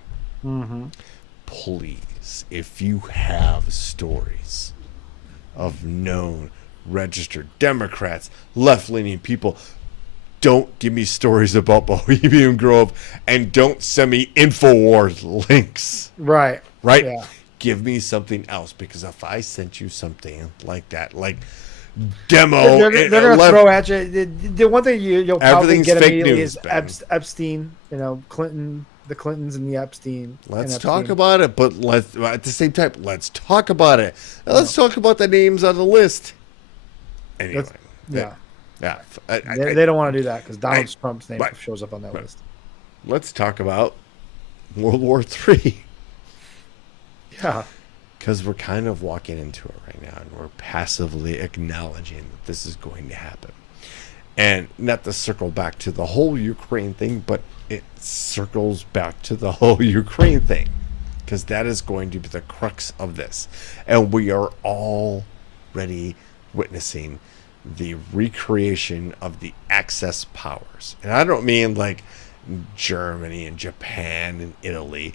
Mm-hmm. Please, if you have stories of known registered Democrats, left-leaning people, don't give me stories about Bohemian Grove, and don't send me InfoWars links. Right. Right? Yeah. Give me something else, because if I sent you something like that, like demo, They're going to throw at you. The one thing you'll probably Everything's get fake immediately news, is Ben. Epstein. Clinton, the Clintons, and the Epstein. Let's and talk Epstein. about it, but at the same time, let's talk about it. Now, let's talk about the names on the list. Anyway, Yeah. yeah. They don't want to do that because Donald Trump's name right. shows up on that list. Let's talk about World War III. Yeah. Because we're kind of walking into it right now, and we're passively acknowledging that this is going to happen. And not to circle back to the whole Ukraine thing, but it circles back to the whole Ukraine thing, because that is going to be the crux of this. And we are already witnessing the recreation of the Axis powers. And I don't mean like Germany and Japan and Italy.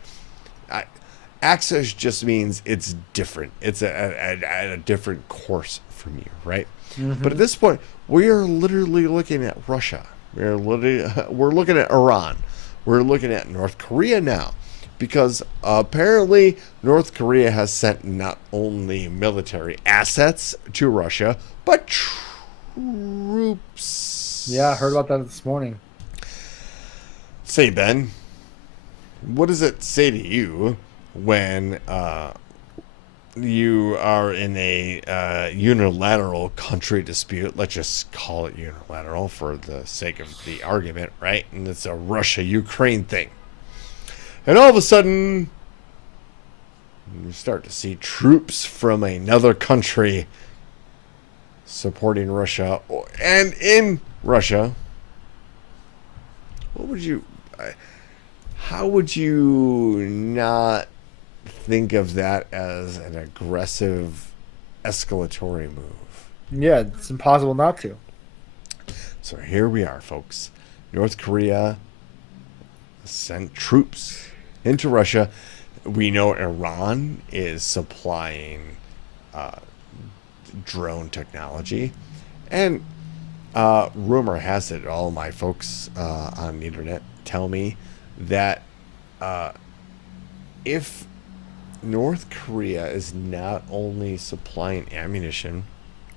Axis just means it's different. It's a different course from you, right? Mm-hmm. But at this point, we are literally looking at Russia. We're looking at Iran. We're looking at North Korea now, because apparently North Korea has sent not only military assets to Russia, but troops. Yeah, I heard about that this morning. Say, Ben, what does it say to you when you are in a unilateral country dispute? Let's just call it unilateral for the sake of the argument, right? And it's a Russia-Ukraine thing. And all of a sudden, you start to see troops from another country supporting Russia. And in Russia, how would you not think of that as an aggressive escalatory move? Yeah, it's impossible not to. So here we are, folks. North Korea sent troops into Russia. We know Iran is supplying drone technology. And rumor has it, all my folks on the internet tell me that if North Korea is not only supplying ammunition,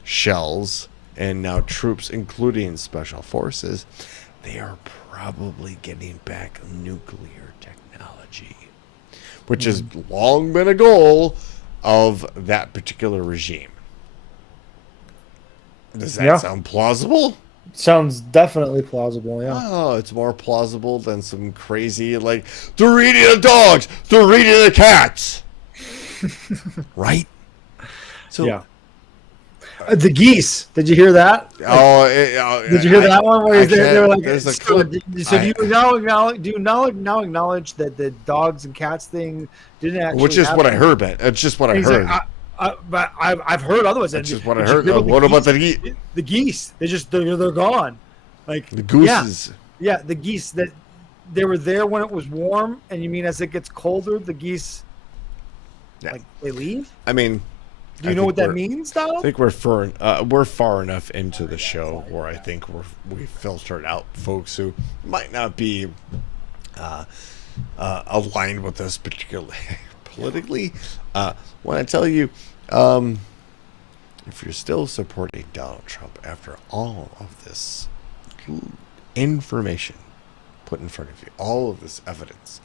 shells, and now troops, including special forces, they are probably getting back nuclear technology, which has long been a goal of that particular regime. Does that sound plausible? Sounds definitely plausible, yeah. Oh, it's more plausible than some crazy, like, they're eating the dogs, they're eating the cats. Right? So, yeah. The geese. Did you hear that? Did you hear that one? Where they were like, there's a clip. So do you now acknowledge that the dogs and cats thing didn't actually Which is happen? what I heard, Ben. It's just what I heard. But I've heard otherwise. That's just what I heard. What about the geese? The geese. They're gone. Like the gooses. Yeah, the geese that they were there when it was warm, and you mean as it gets colder, the geese like they leave? I mean, do you know what that means, Donald? I think we're far enough into the show where I think we filtered out folks who might not be aligned with us particularly politically. When I tell you, if you're still supporting Donald Trump after all of this information put in front of you, all of this evidence,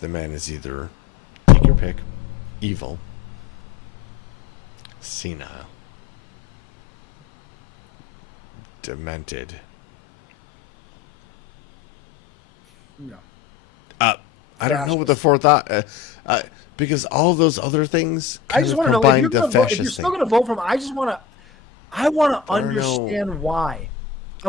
the man is either, take your pick, evil, senile, demented. No. I don't know what the fourth because all those other things I just want to know if you're still going to vote for him. I want to understand why. I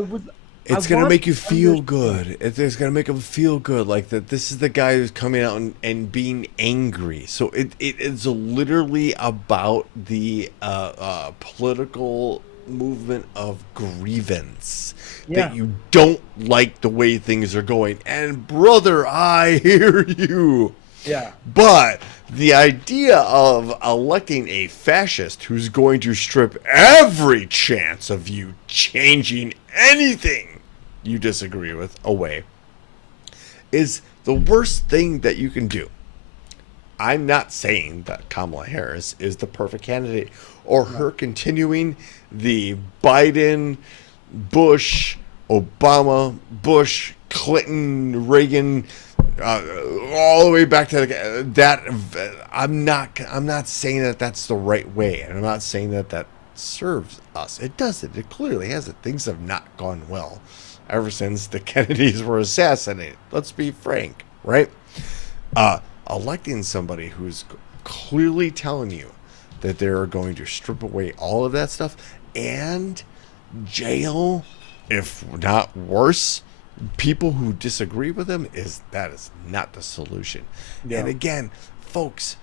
would It's going to make you feel good. It's going to make them feel good. Like that. This is the guy who's coming out and being angry. So it's literally about the political movement of grievance. That you don't like the way things are going. And brother, I hear you. Yeah. But the idea of electing a fascist who's going to strip every chance of you changing anything you disagree with away is the worst thing that you can do. I'm not saying that Kamala Harris is the perfect candidate or her continuing the Biden, Bush, Obama, Bush, Clinton, Reagan, all the way back to that. I'm not saying that that's the right way, and I'm not saying that that serves us. It doesn't. It clearly hasn't. Things have not gone well ever since the Kennedys were assassinated. Let's be frank, right? Electing somebody who's clearly telling you that they're going to strip away all of that stuff and jail, if not worse, people who disagree with them that is not the solution. Yeah. And again, folks,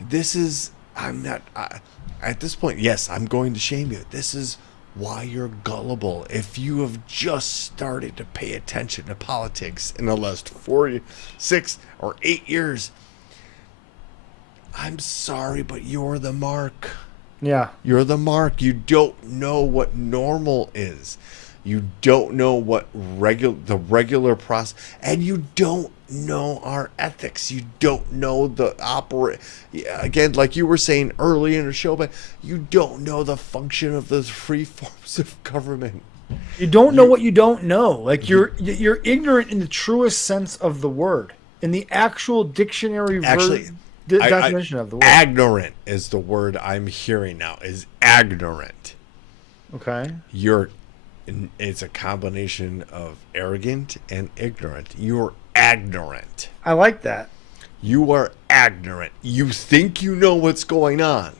this is, I'm not, at this point, yes, I'm going to shame you. This is why you're gullible. If you have just started to pay attention to politics in the last 4, 6, or 8 years, I'm sorry, but you're the mark. Yeah. You're the mark. You don't know what normal is. You don't know what the regular process, and you don't know our ethics. You don't know the again, like you were saying early in the show, but you don't know the function of those free forms of government. You don't know what you don't know. Like you're ignorant in the truest sense of the word, in the actual dictionary definition of the word. Ignorant is the word I'm hearing now. Is ignorant. Okay. It's a combination of arrogant and ignorant. You're ignorant. I like that. You are ignorant. You think you know what's going on,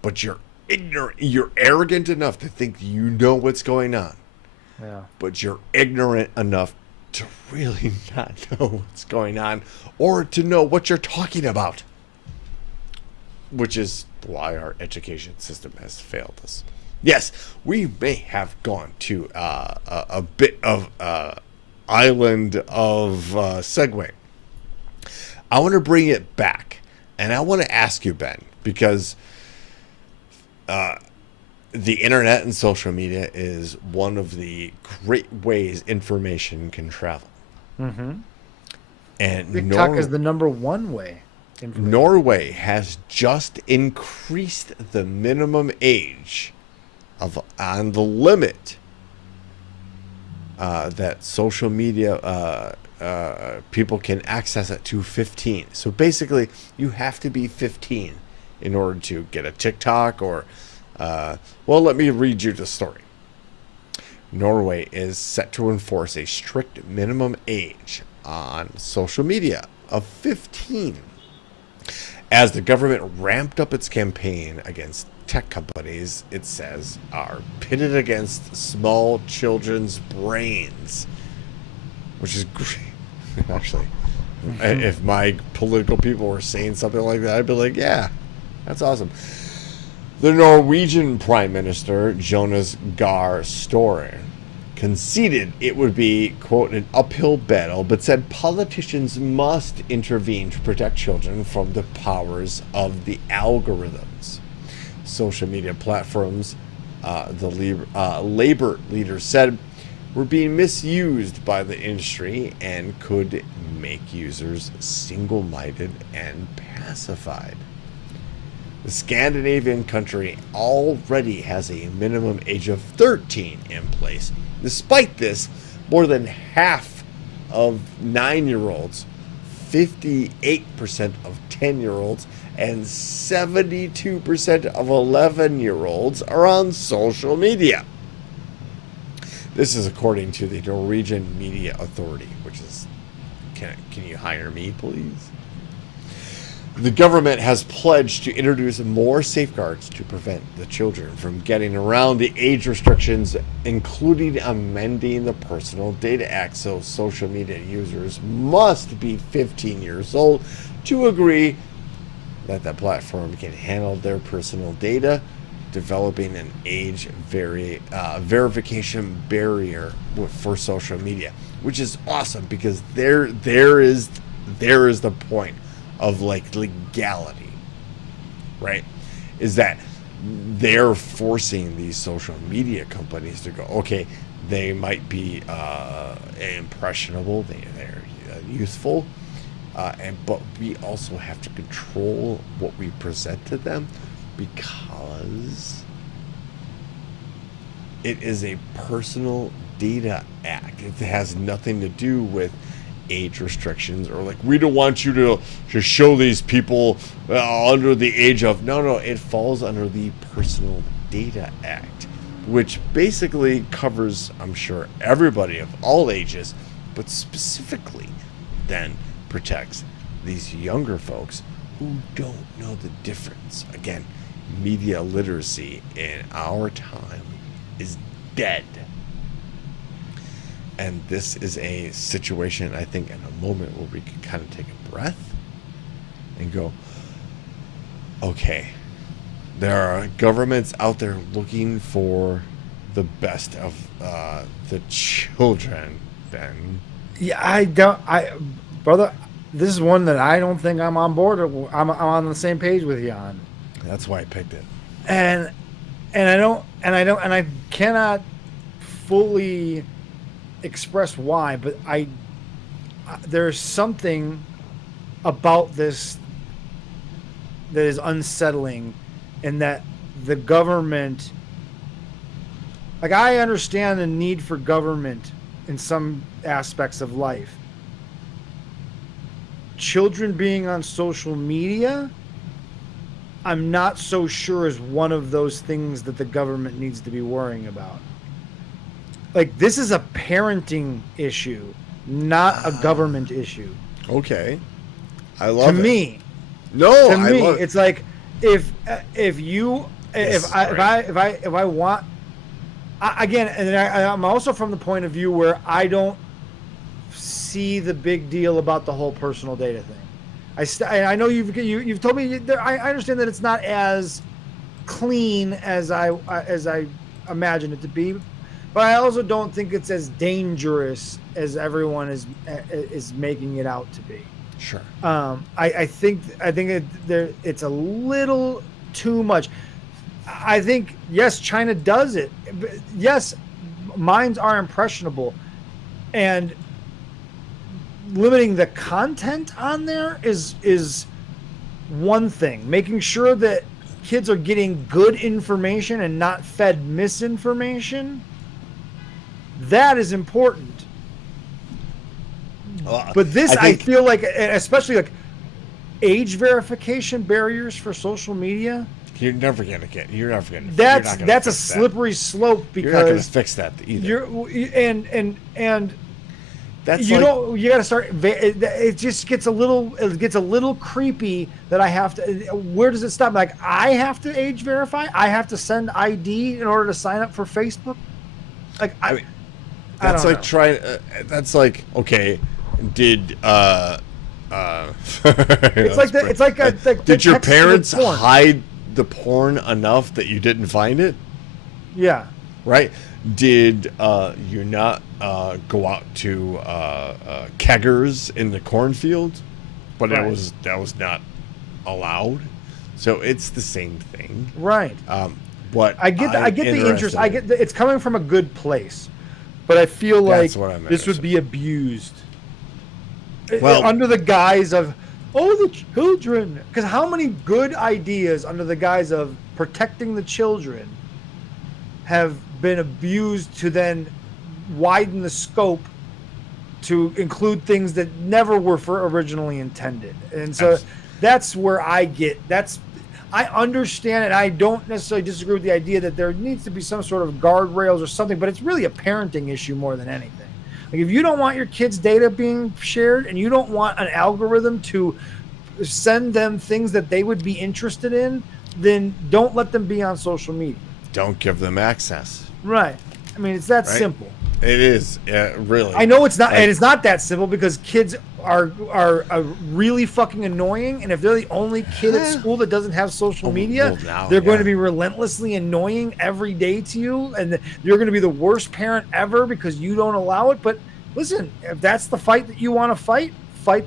but you're ignorant. You're arrogant enough to think you know what's going on. Yeah. But you're ignorant enough to really not know what's going on or to know what you're talking about, which is why our education system has failed us. Yes, we may have gone to a bit of island of segue. I want to bring it back, and I want to ask you, Ben, because the internet and social media is one of the great ways information can travel. Mm-hmm. And TikTok is the number one way. Norway has just increased the minimum age on the limit that social media people can access it to 15. So basically, you have to be 15 in order to get a TikTok or, well, let me read you the story. Norway is set to enforce a strict minimum age on social media of 15 as the government ramped up its campaign against tech companies, it says, are pitted against small children's brains, which is great. Actually, if my political people were saying something like that, I'd be like, yeah, that's awesome. The Norwegian Prime Minister, Jonas Gahr Støre, conceded it would be, quote, an uphill battle, but said politicians must intervene to protect children from the powers of the algorithms. Social media platforms, the labor leader said, were being misused by the industry and could make users single-minded and pacified. The Scandinavian country already has a minimum age of 13 in place. Despite this, more than half of 9-year-olds, 58% of 10-year-olds, and 72% of 11-year-olds are on social media. This is according to the Norwegian Media Authority, which is, can you hire me, please? The government has pledged to introduce more safeguards to prevent the children from getting around the age restrictions, including amending the Personal Data Act, so social media users must be 15 years old to agree that the platform can handle their personal data, developing an age verification barrier for social media, which is awesome because there is the point of like legality, right? Is that they're forcing these social media companies to go, okay, they might be impressionable, they're youthful, but we also have to control what we present to them because it is a personal data act. It has nothing to do with age restrictions or like we don't want you to show these people under the age of no, it falls under the Personal Data Act, which basically covers, I'm sure, everybody of all ages, but specifically then protects these younger folks who don't know the difference. Again, media literacy in our time is dead. And this is a situation, I think, in a moment where we can kind of take a breath and go, okay, there are governments out there looking for the best of the children, Ben. Yeah, brother, this is one that I don't think I'm on board. I'm on the same page with you on. That's why I picked it. And I cannot fully express why, but there's something about this that is unsettling, in that the government, like, I understand the need for government in some aspects of life. Children being on social media, I'm not so sure is one of those things that the government needs to be worrying about. Like, this is a parenting issue, not a government issue. Okay, I love it. To me, it's like if I want, again, and I'm also from the point of view where I don't see the big deal about the whole personal data thing. I know you've told me. I understand that it's not as clean as I imagine it to be. But I also don't think it's as dangerous as everyone is making it out to be. Sure. I think it's a little too much. I think, yes, China does it. Yes, minds are impressionable, and limiting the content on there is one thing. Making sure that kids are getting good information and not fed misinformation, that is important. But this, I feel like, especially like age verification barriers for social media, you're never gonna that's a slippery slope, because you're not gonna fix that either. And that's you know, you got to start. It just gets a little creepy that I have to. Where does it stop? Like, I have to age verify. I have to send ID in order to sign up for Facebook. Like, I mean, that's like trying. That's like, okay. Did did your parents hide the porn enough that you didn't find it? Yeah. Right. Did you not go out to keggers in the cornfield? But right. that was not allowed. So it's the same thing. Right. What I get the interest. It's coming from a good place, but I feel like this would be abused. Well, under the guise of, the children. Because how many good ideas under the guise of protecting the children have been abused to then widen the scope to include things that never were originally intended. And so that's where I understand it. I don't necessarily disagree with the idea that there needs to be some sort of guardrails or something, but it's really a parenting issue more than anything. Like, if you don't want your kids' data being shared, and you don't want an algorithm to send them things that they would be interested in, then don't let them be on social media. Don't give them access. Right. I mean, it's that Right? simple. It is, really. I know it's not, Like- and it's not that simple because kids are really fucking annoying, and if they're the only kid at school that doesn't have social media, well, now, they're going yeah. to be relentlessly annoying every day to you, and you're going to be the worst parent ever because you don't allow it. But listen, if that's the fight that you want to fight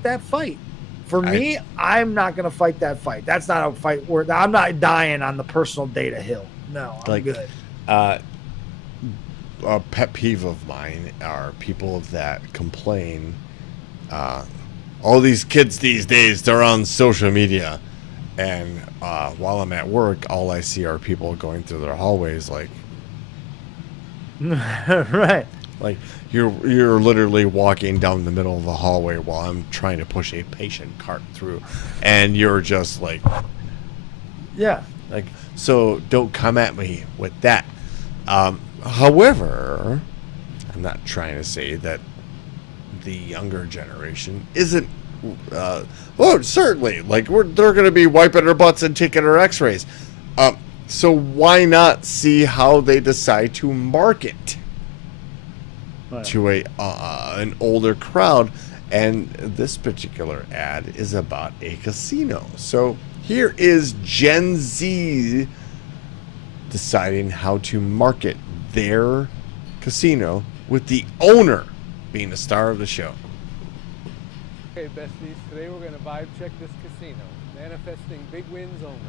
that fight. For me, I'm not going to fight that fight. That's not a fight where I'm not dying on the personal data hill. No, I'm good. A pet peeve of mine are people that complain, all these kids these days, they're on social media. And while I'm at work, all I see are people going through their hallways like, Right. like you're literally walking down the middle of the hallway while I'm trying to push a patient cart through. And you're just like, Yeah. like, so don't come at me with that. However, I'm not trying to say that the younger generation isn't. Well, certainly, like they're going to be wiping their butts and taking their X-rays. So why not see how they decide to market to an older crowd? And this particular ad is about a casino. So here is Gen Z deciding how to market their casino with the owner being the star of the show. Okay, besties, today we're going to vibe check this casino, manifesting big wins only.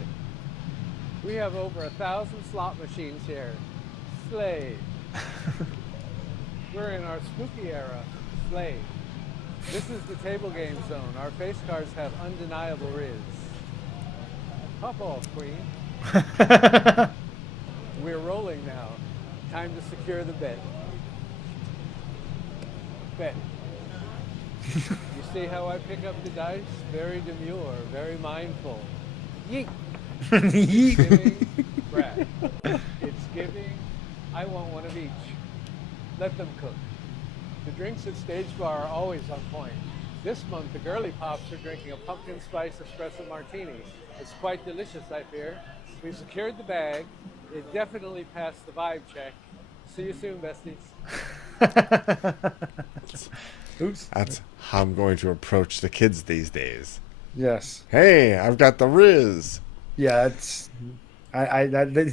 We have over 1,000 slot machines here. Slay. We're in our spooky era. Slay. This is the table game zone. Our face cards have undeniable riz. Pop off, queen. We're rolling now. Time to secure the bet. Bet. You see how I pick up the dice? Very demure, very mindful. Yeet. It's giving, Brad. It's giving. I want one of each. Let them cook. The drinks at Stage Bar are always on point. This month, the girly pops are drinking a pumpkin spice espresso martini. It's quite delicious, I fear. We've secured the bag. It definitely passed the vibe check. See you soon, besties. Oops. That's how I'm going to approach the kids these days. Yes. Hey, I've got the Riz. Yeah, it's.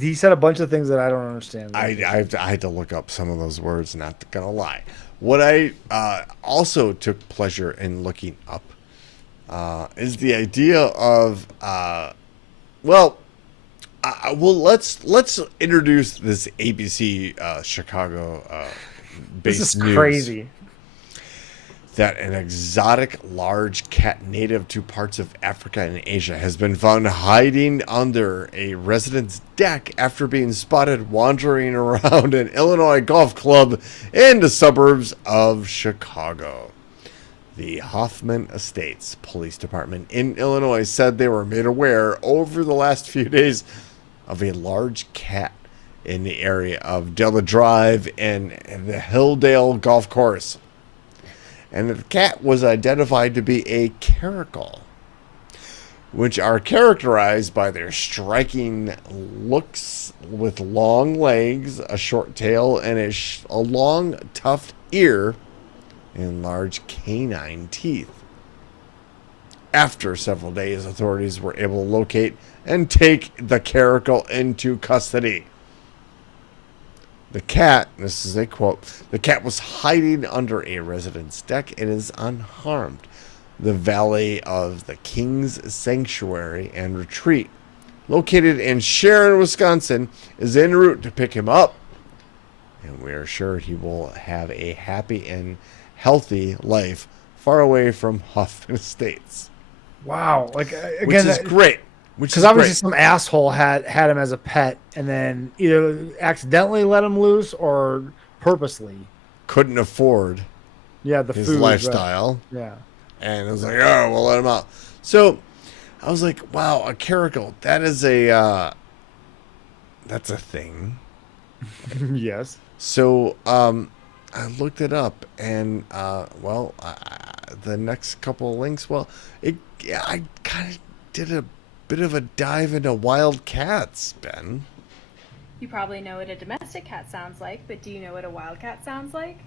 He said a bunch of things that I don't understand. I had to look up some of those words, not gonna lie. What I also took pleasure in looking up is the idea of let's introduce this ABC Chicago based This is news. crazy. That an exotic large cat native to parts of Africa and Asia has been found hiding under a resident's deck after being spotted wandering around an Illinois golf club in the suburbs of Chicago. The Hoffman Estates Police Department in Illinois said they were made aware over the last few days of a large cat in the area of Della Drive and the Hilldale Golf Course. And the cat was identified to be a caracal, which are characterized by their striking looks with long legs, a short tail, and a long, tough ear and large canine teeth. After several days, authorities were able to locate and take the caracal into custody. The cat, this is a quote, the cat was hiding under a resident's deck and is unharmed. The Valley of the King's Sanctuary and Retreat, located in Sharon, Wisconsin, is en route to pick him up. And we are sure he will have a happy and healthy life far away from Hoffman Estates. Wow. Like, again, Which is great. Because obviously some asshole had him as a pet and then either accidentally let him loose or purposely. Couldn't afford the his food, lifestyle. Right. Yeah. And it was like, oh, we'll let him out. So I was like, wow, a caracal. That is that's a thing. Yes. So I looked it up and, the next couple of links, well, I kind of did a bit of a dive into wild cats, Ben. You probably know what a domestic cat sounds like, but do you know what a wild cat sounds like?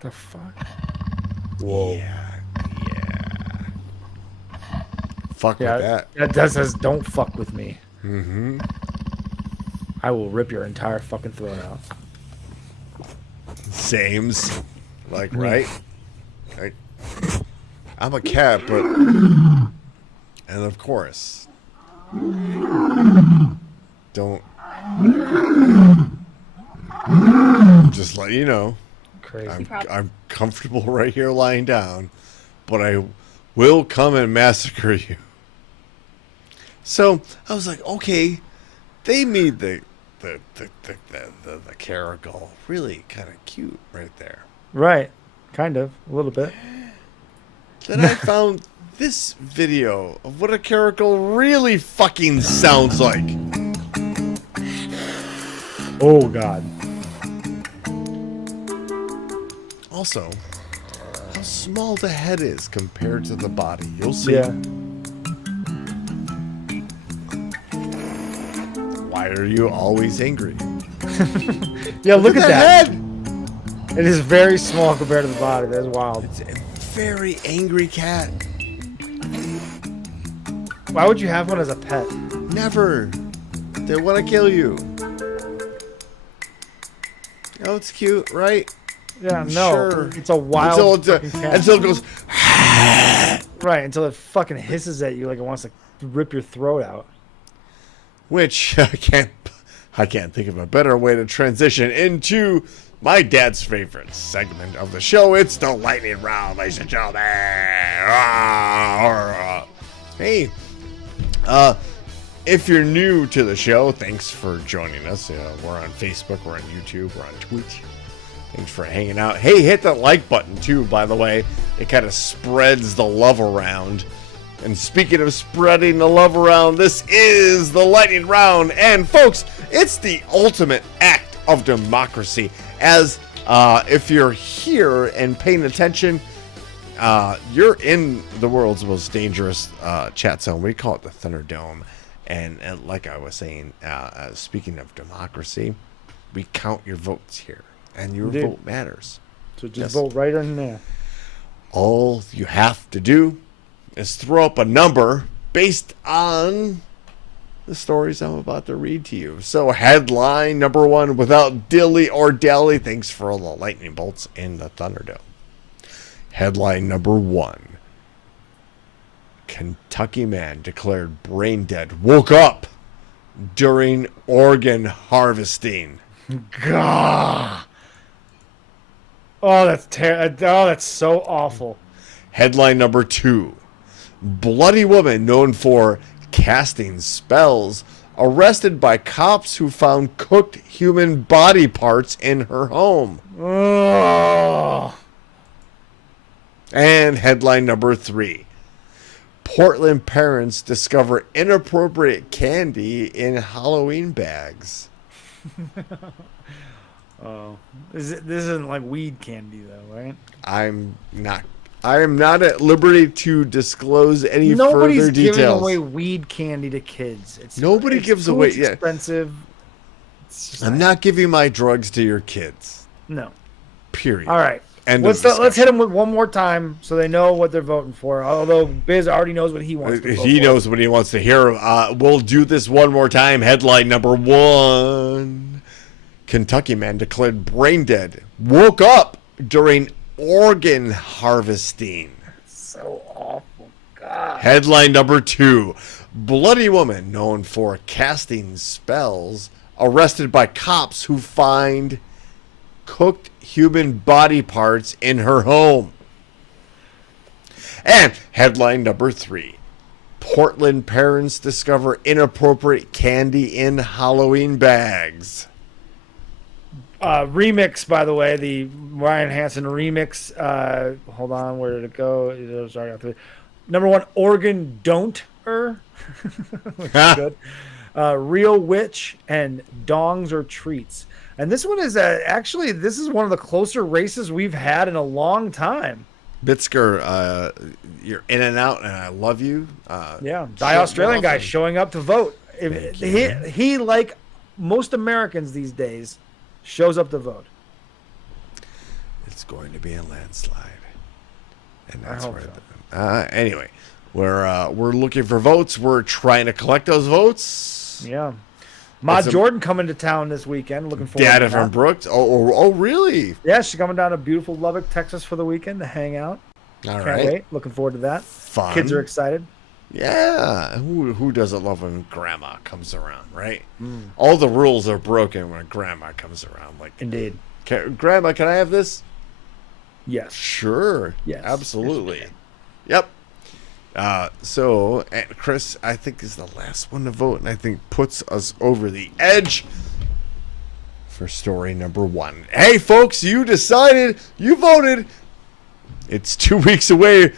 The fuck? Whoa. Yeah. Fuck with that. That says, don't fuck with me. Mm-hmm. I will rip your entire fucking throat out. Sames. Like, right? Like, I'm a cat, but... And of course... Don't... Just let you know. Crazy. I'm comfortable right here lying down, but I will come and massacre you. So I was like, okay, they made the caracal really kind of cute right there. Right, kind of, a little bit. Then I found this video of what a caracal really fucking sounds like. Oh God. Also, how small the head is compared to the body. You'll see. Yeah. Why are you always angry? Yeah, look at that. Head. It is very small compared to the body. That's wild. It's a very angry cat. Why would you have one as a pet? Never. They want to kill you. Oh, it's cute, right? Yeah, no. Sure. It's a wild until it goes. Right, until it fucking hisses at you like it wants to rip your throat out. Which I can't think of a better way to transition into my dad's favorite segment of the show. It's the lightning round, ladies and gentlemen. Hey, if you're new to the show, thanks for joining us. We're on Facebook, we're on YouTube, we're on Twitch. Thanks for hanging out. Hey, hit that like button too, by the way. It kind of spreads the love around. And speaking of spreading the love around, this is the lightning round. And folks, it's the ultimate act of democracy. As if you're here and paying attention, you're in the world's most dangerous chat zone. We call it the Thunderdome. And like I was saying, speaking of democracy, we count your votes here. And your vote matters. So just vote right in there. All you have to do is throw up a number based on the stories I'm about to read to you. So headline number 1, without dilly or dally, thanks for all the lightning bolts in the Thunderdome. Headline number 1. Kentucky man declared brain dead, woke up during organ harvesting. God. Oh, that's so awful. Headline number 2. Bloody woman known for casting spells arrested by cops who found cooked human body parts in her home. Oh. And headline number 3. Portland parents discover inappropriate candy in Halloween bags. Oh, this isn't like weed candy though, right? I am not at liberty to disclose any Nobody's further details. giving away weed candy to kids. Nobody gives away. It's expensive. I'm not giving my drugs to your kids. No. Period. All right. Let's hit them with one more time so they know what they're voting for. Although Biz already knows what he wants to vote for. He knows what he wants to hear. We'll do this one more time. Headline number 1. Kentucky man declared brain dead. Woke up during organ harvesting. So awful. God. Headline number 2. Bloody woman known for casting spells arrested by cops who find cooked human body parts in her home. And headline number 3. Portland parents discover inappropriate candy in Halloween bags. Remix, by the way, the Ryan Hansen remix. Hold on, where did it go? Sorry, number one, Oregon Don't-er, which is good. Real Witch and Dongs or Treats. And this one is actually, this is one of the closer races we've had in a long time. Bitsker, you're in and out, and I love you. Yeah, the Australian guy showing up to vote. He, like most Americans these days, shows up to vote. It's going to be a landslide, and that's where. So. Anyway, we're looking for votes. We're trying to collect those votes. Yeah, Maud Jordan coming to town this weekend. Looking forward. Data to that. from Brooks. Oh, really? Yeah, she's coming down to beautiful Lubbock, Texas for the weekend to hang out. All right. Can't wait. Looking forward to that. Fun. Kids are excited. Yeah, who doesn't love when grandma comes around, right? All the rules are broken when grandma comes around. Like, indeed. Grandma, can I have this? Yes. Sure. Yes. Absolutely. Yep. So Chris, I think, is the last one to vote, and I think puts us over the edge for story number 1. Hey, folks, you decided, you voted. It's 2 weeks away.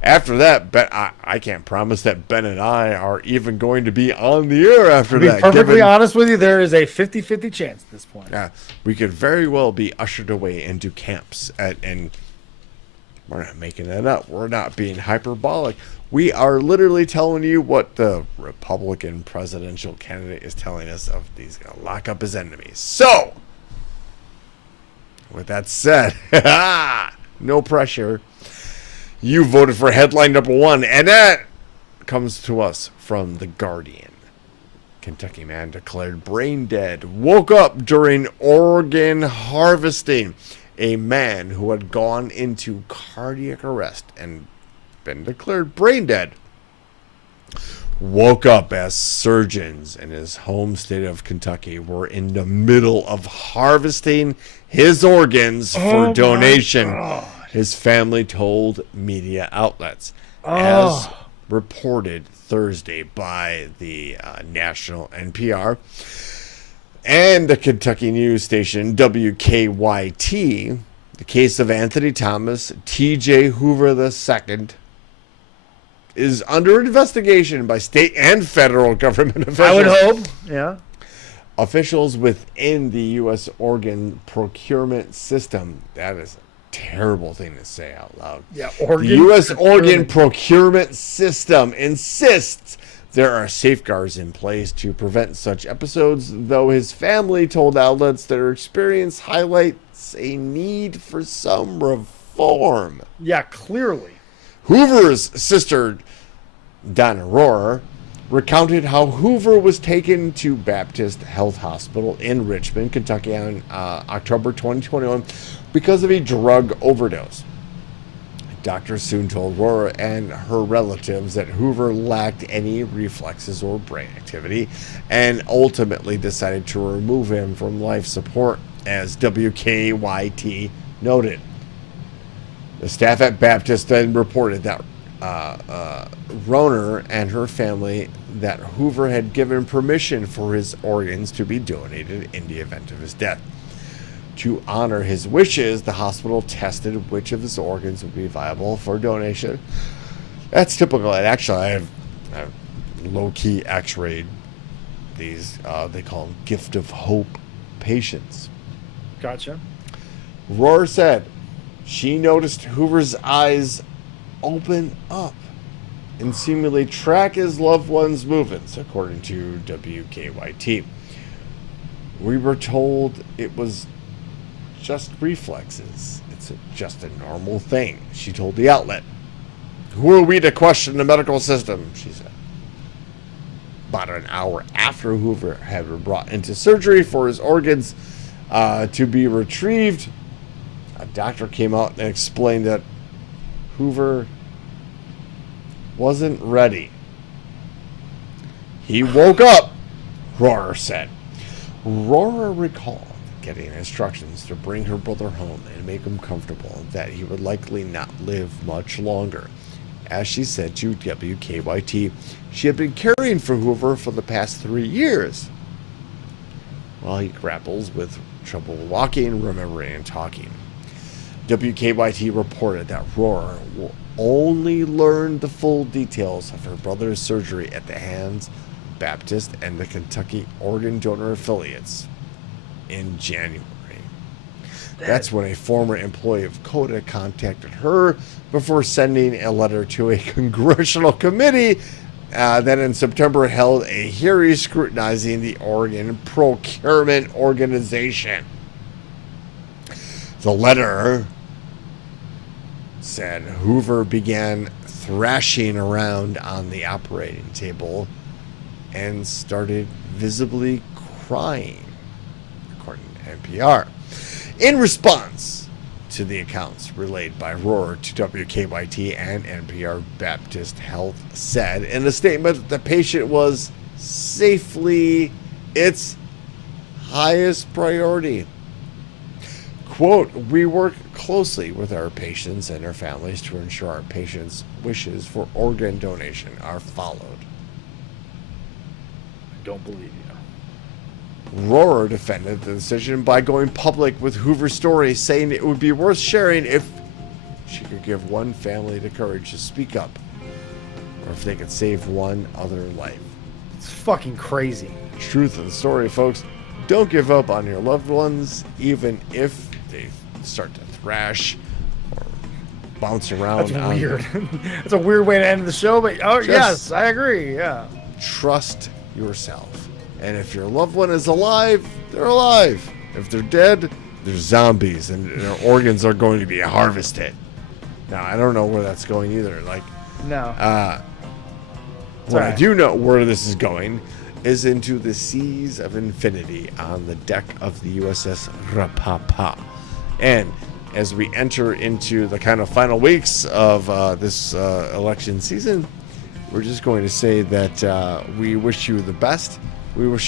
After that, I can't promise that Ben and I are even going to be on the air after that. To be perfectly honest with you, there is a 50-50 chance at this point. Yeah, we could very well be ushered away into camps, and we're not making that up. We're not being hyperbolic. We are literally telling you what the Republican presidential candidate is telling us of he's going to lock up his enemies. So, with that said, no pressure. You voted for headline number 1, and that comes to us from The Guardian. Kentucky man declared brain dead, woke up during organ harvesting. A man who had gone into cardiac arrest and been declared brain dead woke up as surgeons in his home state of Kentucky were in the middle of harvesting his organs for donation. His family told media outlets, as reported Thursday by the national NPR and the Kentucky news station WKYT. The case of Anthony Thomas, T.J. Hoover II, is under investigation by state and federal government officials. I would hope, yeah. Officials within the U.S. organ procurement system. That is terrible thing to say out loud. Yeah, the U.S. organ procurement system insists there are safeguards in place to prevent such episodes, though his family told outlets their experience highlights a need for some reform. Yeah, clearly. Hoover's sister, Donna Rohrer, recounted how Hoover was taken to Baptist Health Hospital in Richmond, Kentucky on October 2021 because of a drug overdose. Doctors soon told Rohrer and her relatives that Hoover lacked any reflexes or brain activity and ultimately decided to remove him from life support, as WKYT noted. The staff at Baptist then reported that Rohrer and her family that Hoover had given permission for his organs to be donated in the event of his death. To honor his wishes, the hospital tested which of his organs would be viable for donation. That's typical. And actually, I have low-key x-rayed these, they call them gift of hope patients. Gotcha. Rohrer said she noticed Hoover's eyes open up and seemingly track his loved one's movements, according to WKYT. We were told it was just reflexes. It's just a normal thing, she told the outlet. Who are we to question the medical system, she said. About an hour after Hoover had been brought into surgery for his organs to be retrieved, a doctor came out and explained that Hoover wasn't ready. He woke up, Rohrer said. Rohrer recalled getting instructions to bring her brother home and make him comfortable, that he would likely not live much longer. As she said to WKYT, she had been caring for Hoover for the past 3 years. while he grapples with trouble walking, remembering, and talking. WKYT reported that Roar will only learn the full details of her brother's surgery at the hands of Baptist and the Kentucky organ donor affiliates in January. That's when a former employee of CODA contacted her before sending a letter to a congressional committee that in September held a hearing scrutinizing the organ procurement organization. The letter said Hoover began thrashing around on the operating table and started visibly crying, according to NPR. In response to the accounts relayed by Roar to WKYT and NPR, Baptist Health said in a statement that the patient was safely its highest priority. Quote, "We work closely with our patients and their families to ensure our patients' wishes for organ donation are followed." I don't believe you. Rohrer defended the decision by going public with Hoover's story, saying it would be worth sharing if she could give one family the courage to speak up, or if they could save one other life. It's fucking crazy. Truth of the story, folks. Don't give up on your loved ones, even if they start to thrash or bounce around. That's weird. That's a weird way to end the show, but yes, I agree. Yeah. Trust yourself. And if your loved one is alive, they're alive. If they're dead, they're zombies, and their organs are going to be harvested. Now, I don't know where that's going either. No. What I do know where this is going is into the seas of infinity on the deck of the USS Rapapa. And as we enter into the kind of final weeks of this election season, we're just going to say that we wish you the best. We wish you